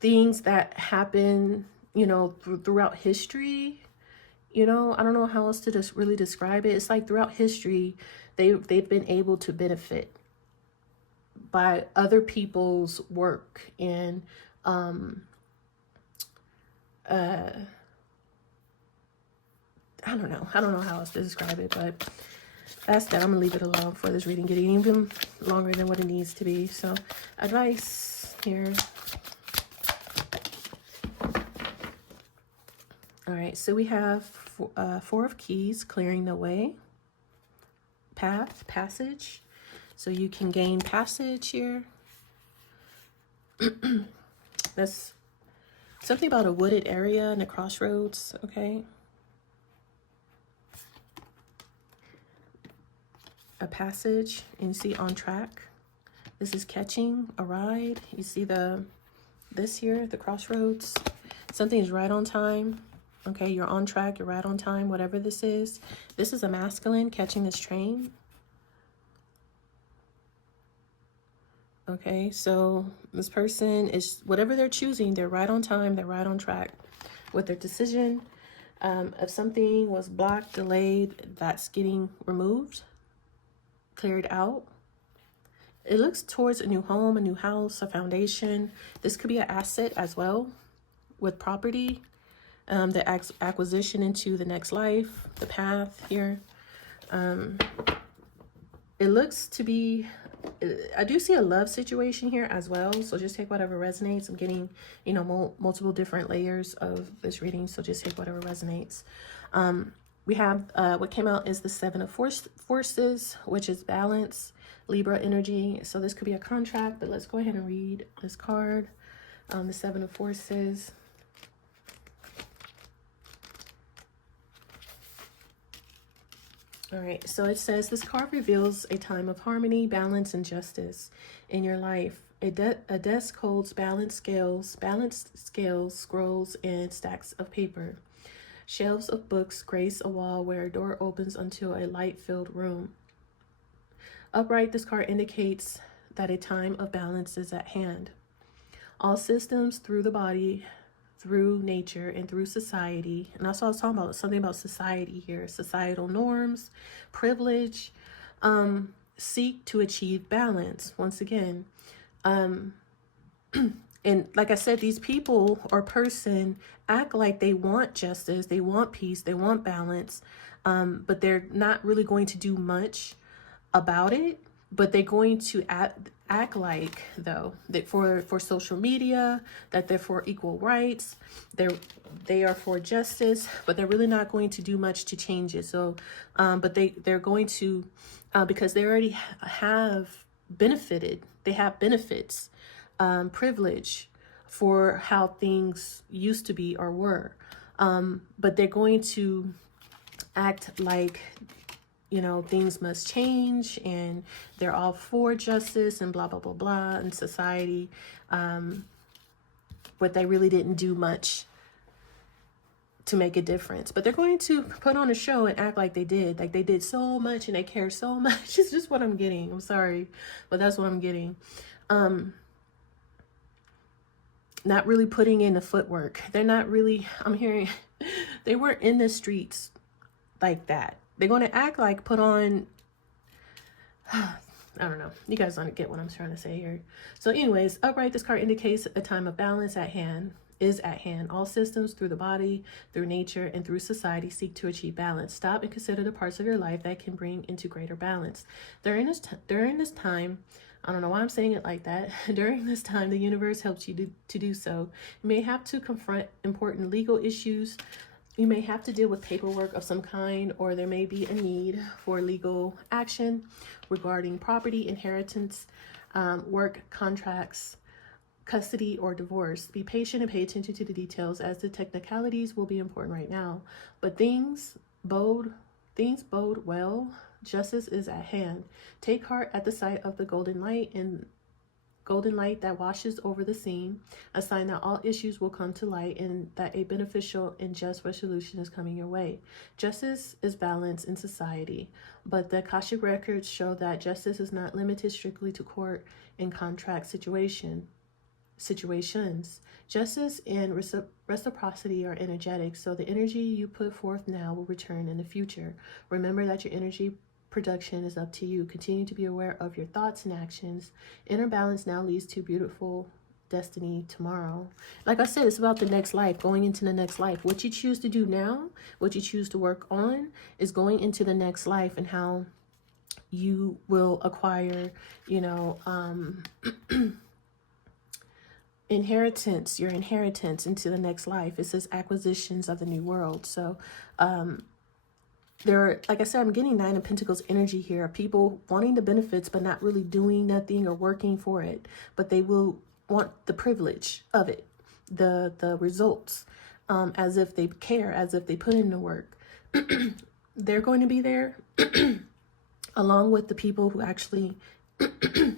things that happen, throughout history. I don't know how else to just really describe it. It's like throughout history, they've been able to benefit by other people's work, and I don't know how else to describe it, but that's that. I'm gonna leave it alone for this reading getting even longer than what it needs to be. So advice here. All right, so we have Four of Keys, clearing the way, passage. So you can gain passage here. That's something about a wooded area and a crossroads, okay? A passage, and you see on track. This is catching a ride. You see this here, the crossroads. Something is right on time. Okay, you're on track, you're right on time, whatever this is. This is a masculine catching this train. Okay, so this person is, whatever they're choosing, they're right on time, they're right on track with their decision. If something was blocked, delayed, that's getting removed, cleared out. It looks towards a new home, a new house, a foundation. This could be an asset as well with property. The acquisition into the next life, the path here. It looks to be, I do see a love situation here as well. So just take whatever resonates. I'm getting, multiple different layers of this reading. So just take whatever resonates. We have, what came out is the Seven of Forces, which is balance, Libra energy. So this could be a contract, but let's go ahead and read this card. The Seven of Forces. All right, so it says this card reveals a time of harmony, balance, and justice in your life. A desk holds balanced scales, scrolls, and stacks of paper. Shelves of books grace a wall where a door opens onto a light-filled room. Upright, this card indicates that a time of balance is at hand. All systems through the body, through nature, and through society. And that's what I was talking about, something about society here. Societal norms, privilege, seek to achieve balance. Once again, And like I said, these people or person act like they want justice, they want peace, they want balance, but they're not really going to do much about it. But they're going to act like, though, that for social media, that they're for equal rights, they are for justice, but they're really not going to do much to change it. So, but they're going to, because they already have benefited, they have benefits, privilege for how things used to be or were. But they're going to act like, you know, things must change and they're all for justice and blah, blah, blah, blah in society. But they really didn't do much to make a difference. But they're going to put on a show and act like they did so much and they care so much. It's just what I'm getting. I'm sorry, but that's what I'm getting. Not really putting in the footwork. They're not really, I'm hearing, they weren't in the streets like that. They're going to act like put on, I don't know. You guys don't get what I'm trying to say here. So anyways, upright, this card indicates a time of balance is at hand. All systems through the body, through nature, and through society seek to achieve balance. Stop and consider the parts of your life that can bring into greater balance. During this time, I don't know why I'm saying it like that. During this time, the universe helps you to do so. You may have to confront important legal issues. You may have to deal with paperwork of some kind, or there may be a need for legal action regarding property, inheritance, work, contracts, custody, or divorce. Be patient and pay attention to the details, as the technicalities will be important right now. But things bode well. Justice is at hand. Take heart at the sight of the golden light that washes over the scene, a sign that all issues will come to light and that a beneficial and just resolution is coming your way. Justice is balance in society, but the Akashic records show that justice is not limited strictly to court and contract situations. Justice and reciprocity are energetic, so the energy you put forth now will return in the future. Remember that your energy production is up to you. Continue to be aware of your thoughts and actions. Inner balance now leads to beautiful destiny tomorrow. Like I said, it's about the next life, going into the next life. What you choose to do now, what you choose to work on, is going into the next life, and how you will acquire, you know, your inheritance into the next life. It says acquisitions of the new world. So, there, like I said, I'm getting Nine of Pentacles energy here. People wanting the benefits, but not really doing nothing or working for it. But they will want the privilege of it, the results, as if they care, as if they put in the work. They're going to be there, along with the people who actually, the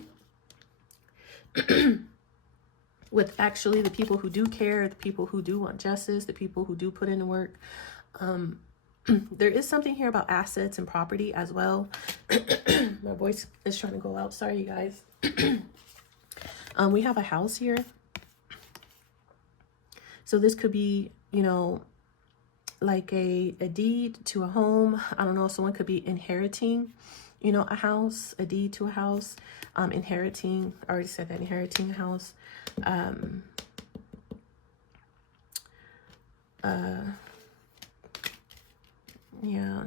people who do care, the people who do want justice, the people who do put in the work. There is something here about assets and property as well. My voice is trying to go out. Sorry, you guys. We have a house here. So this could be, you know, like a deed to a home. I don't know. Someone could be inheriting, you know, a house, a deed to a house, inheriting. I already said that, inheriting a house. Yeah.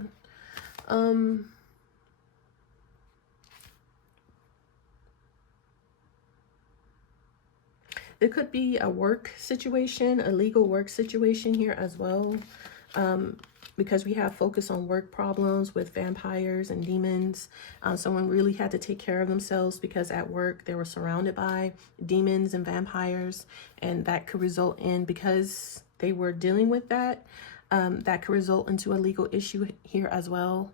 It could be a work situation, a legal work situation here as well. Because we have focus on work problems with vampires and demons. Someone really had to take care of themselves because at work they were surrounded by demons and vampires. And that could result in, because they were dealing with that, that could result into a legal issue here as well.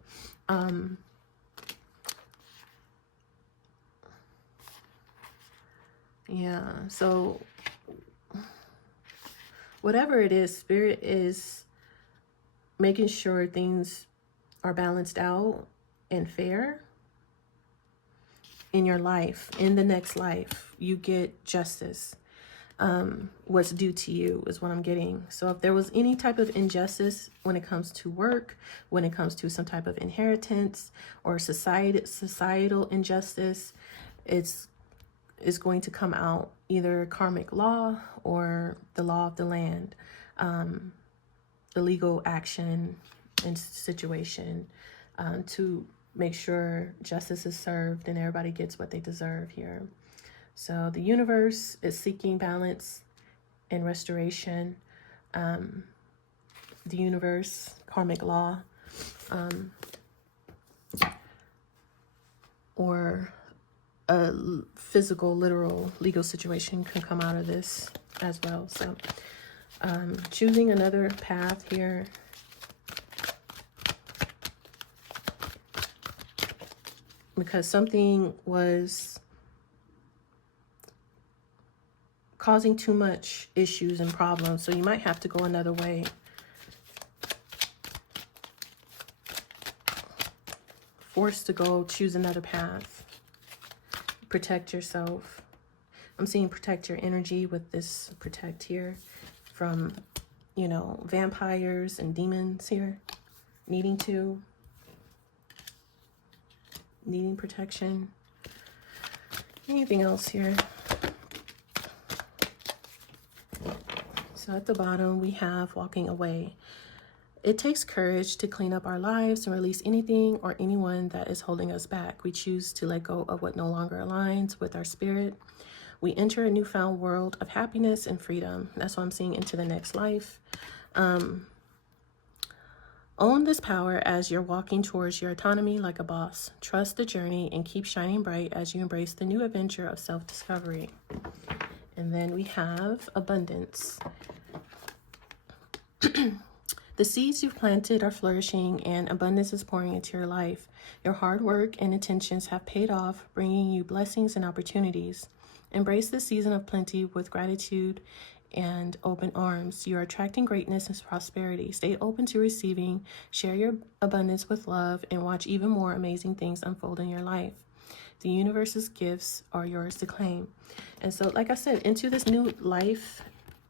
Yeah, so whatever it is, Spirit is making sure things are balanced out and fair in your life. In the next life, you get justice. What's due to you is what I'm getting. So if there was any type of injustice when it comes to work, when it comes to some type of inheritance or societal injustice, it's is going to come out, either karmic law or the law of the land, the legal action and situation, to make sure justice is served and everybody gets what they deserve here. So the universe is seeking balance and restoration. The universe, karmic law, or a physical, literal, legal situation can come out of this as well. So choosing another path here. Because something was causing too much issues and problems. So you might have to go another way. Forced to go choose another path. Protect yourself. I'm seeing protect your energy with this protect here from, you know, vampires and demons here. Needing protection. Anything else here? So at the bottom we have walking away. It takes courage to clean up our lives and release anything or anyone that is holding us back. We choose to let go of what no longer aligns with our spirit. We enter a newfound world of happiness and freedom. That's what I'm seeing, into the next life. Own this power as you're walking towards your autonomy like a boss. Trust the journey and keep shining bright as you embrace the new adventure of self-discovery. And then we have abundance. The seeds you've planted are flourishing and abundance is pouring into your life. Your hard work and intentions have paid off, bringing you blessings and opportunities. Embrace this season of plenty with gratitude and open arms. You are attracting greatness and prosperity. Stay open to receiving, share your abundance with love, and watch even more amazing things unfold in your life. The universe's gifts are yours to claim. And so, like I said, into this new life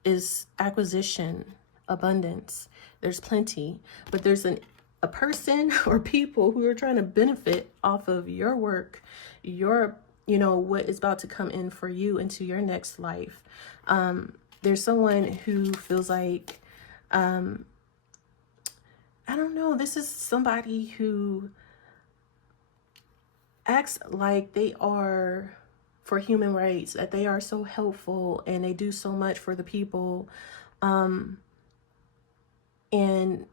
is acquisition, abundance. There's plenty, but there's a person or people who are trying to benefit off of your work, your, you know, what is about to come in for you into your next life. There's someone who feels like, I don't know, this is somebody who acts like they are for human rights, that they are so helpful and they do so much for the people. And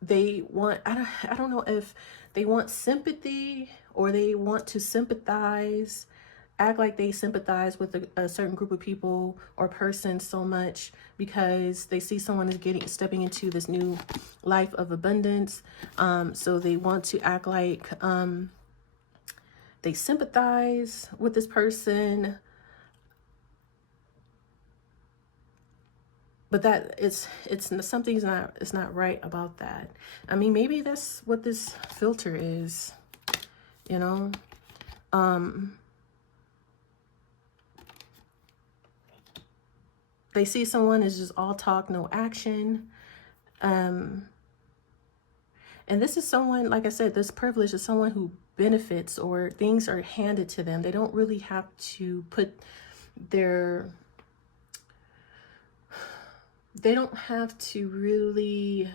they want, I don't know if they want sympathy or they want to sympathize, act like they sympathize with a certain group of people or person so much because they see someone is stepping into this new life of abundance. So they want to act like they sympathize with this person. But that it's something's not right about that. I mean, maybe that's what this filter is, you know. They see someone as just all talk, no action. And this is someone, like I said, this privilege is someone who benefits or things are handed to them. They don't really have to put their... They don't have to really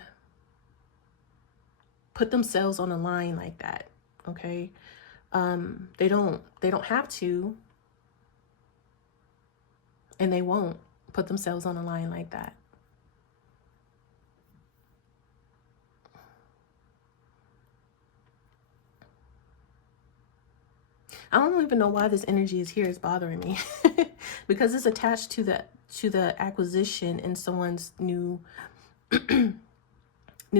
put themselves on a line like that, okay? They don't have to, and they won't put themselves on a line like that. I don't even know why this energy is here. It's bothering me because it's attached to the acquisition in someone's new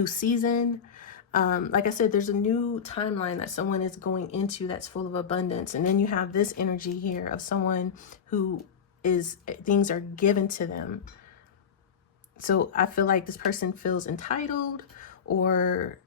season. Like I said, there's a new timeline that someone is going into that's full of abundance. And then you have this energy here of someone who things are given to them. So I feel like this person feels entitled or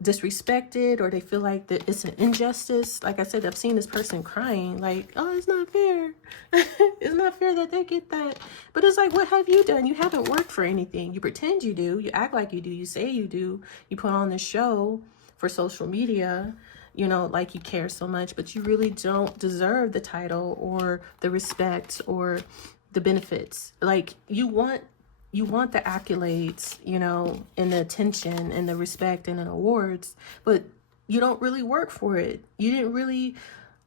disrespected, or they feel like that it's an injustice. Like I said, I've seen this person crying like, oh, it's not fair. It's not fair that they get that. But it's like, what have you done? You haven't worked for anything. You pretend you do. You act like you do. You say you do. You put on this show for social media. you know, like you care so much, but you really don't deserve the title or the respect or the benefits. Like you want the accolades, you know, and the attention and the respect and the awards, but you don't really work for it. You didn't really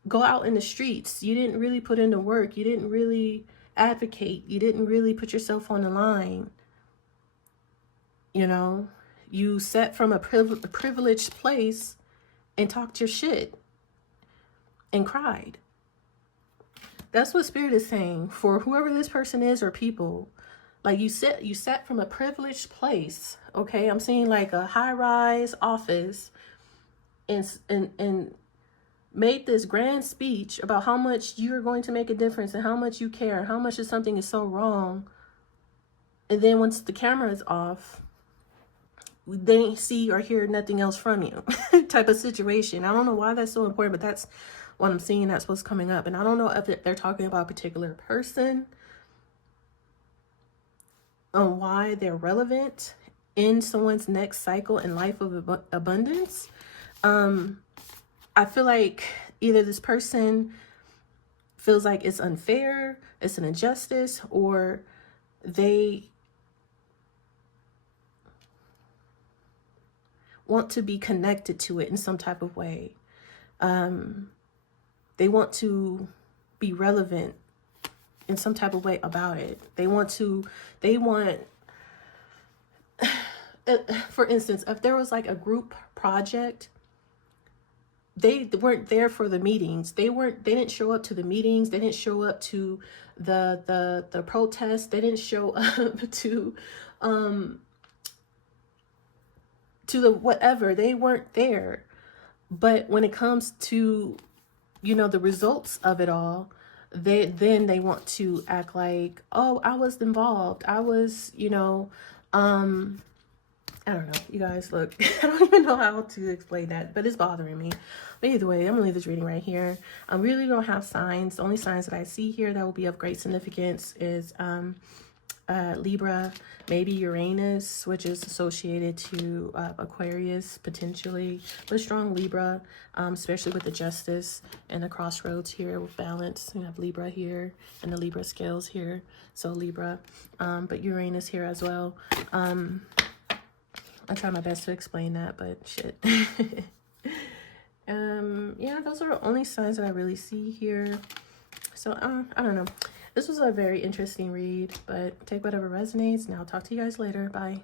go out in the streets. You didn't really put in the work. You didn't really advocate. You didn't really put yourself on the line. You know, you sat from a privileged place and talked your shit and cried. That's what Spirit is saying for whoever this person is or people. Like you sat from a privileged place. Okay, I'm seeing like a high-rise office and made this grand speech about how much you're going to make a difference and how much you care and how much something is so wrong. And then once the camera is off, they didn't see or hear nothing else from you type of situation. I don't know why that's so important, but that's what I'm seeing. That's what's coming up. And I don't know if they're talking about a particular person on why they're relevant in someone's next cycle in life of abundance. I feel like either this person feels like it's unfair, it's an injustice, or they want to be connected to it in some type of way. They want to be relevant in some type of way about it. They want, for instance, if there was like a group project, they weren't there for the meetings. They didn't show up to the meetings. They didn't show up to the protests. They didn't show up to the whatever. They weren't there. But when it comes to, you know, the results of it all, they want to act like, oh, I was involved. I was, you know, I don't know, you guys, look, I don't even know how to explain that, but it's bothering me. But either way, I'm gonna leave this reading right here. I really don't have signs. The only signs that I see here that will be of great significance is Libra, maybe Uranus, which is associated to Aquarius potentially, but a strong Libra, especially with the Justice and the crossroads here with balance. You have Libra here and the Libra scales here, so Libra, but Uranus here as well. I try my best to explain that, but shit. Yeah, those are the only signs that I really see here. So I don't know. This was a very interesting read, but take whatever resonates, and I'll talk to you guys later. Bye.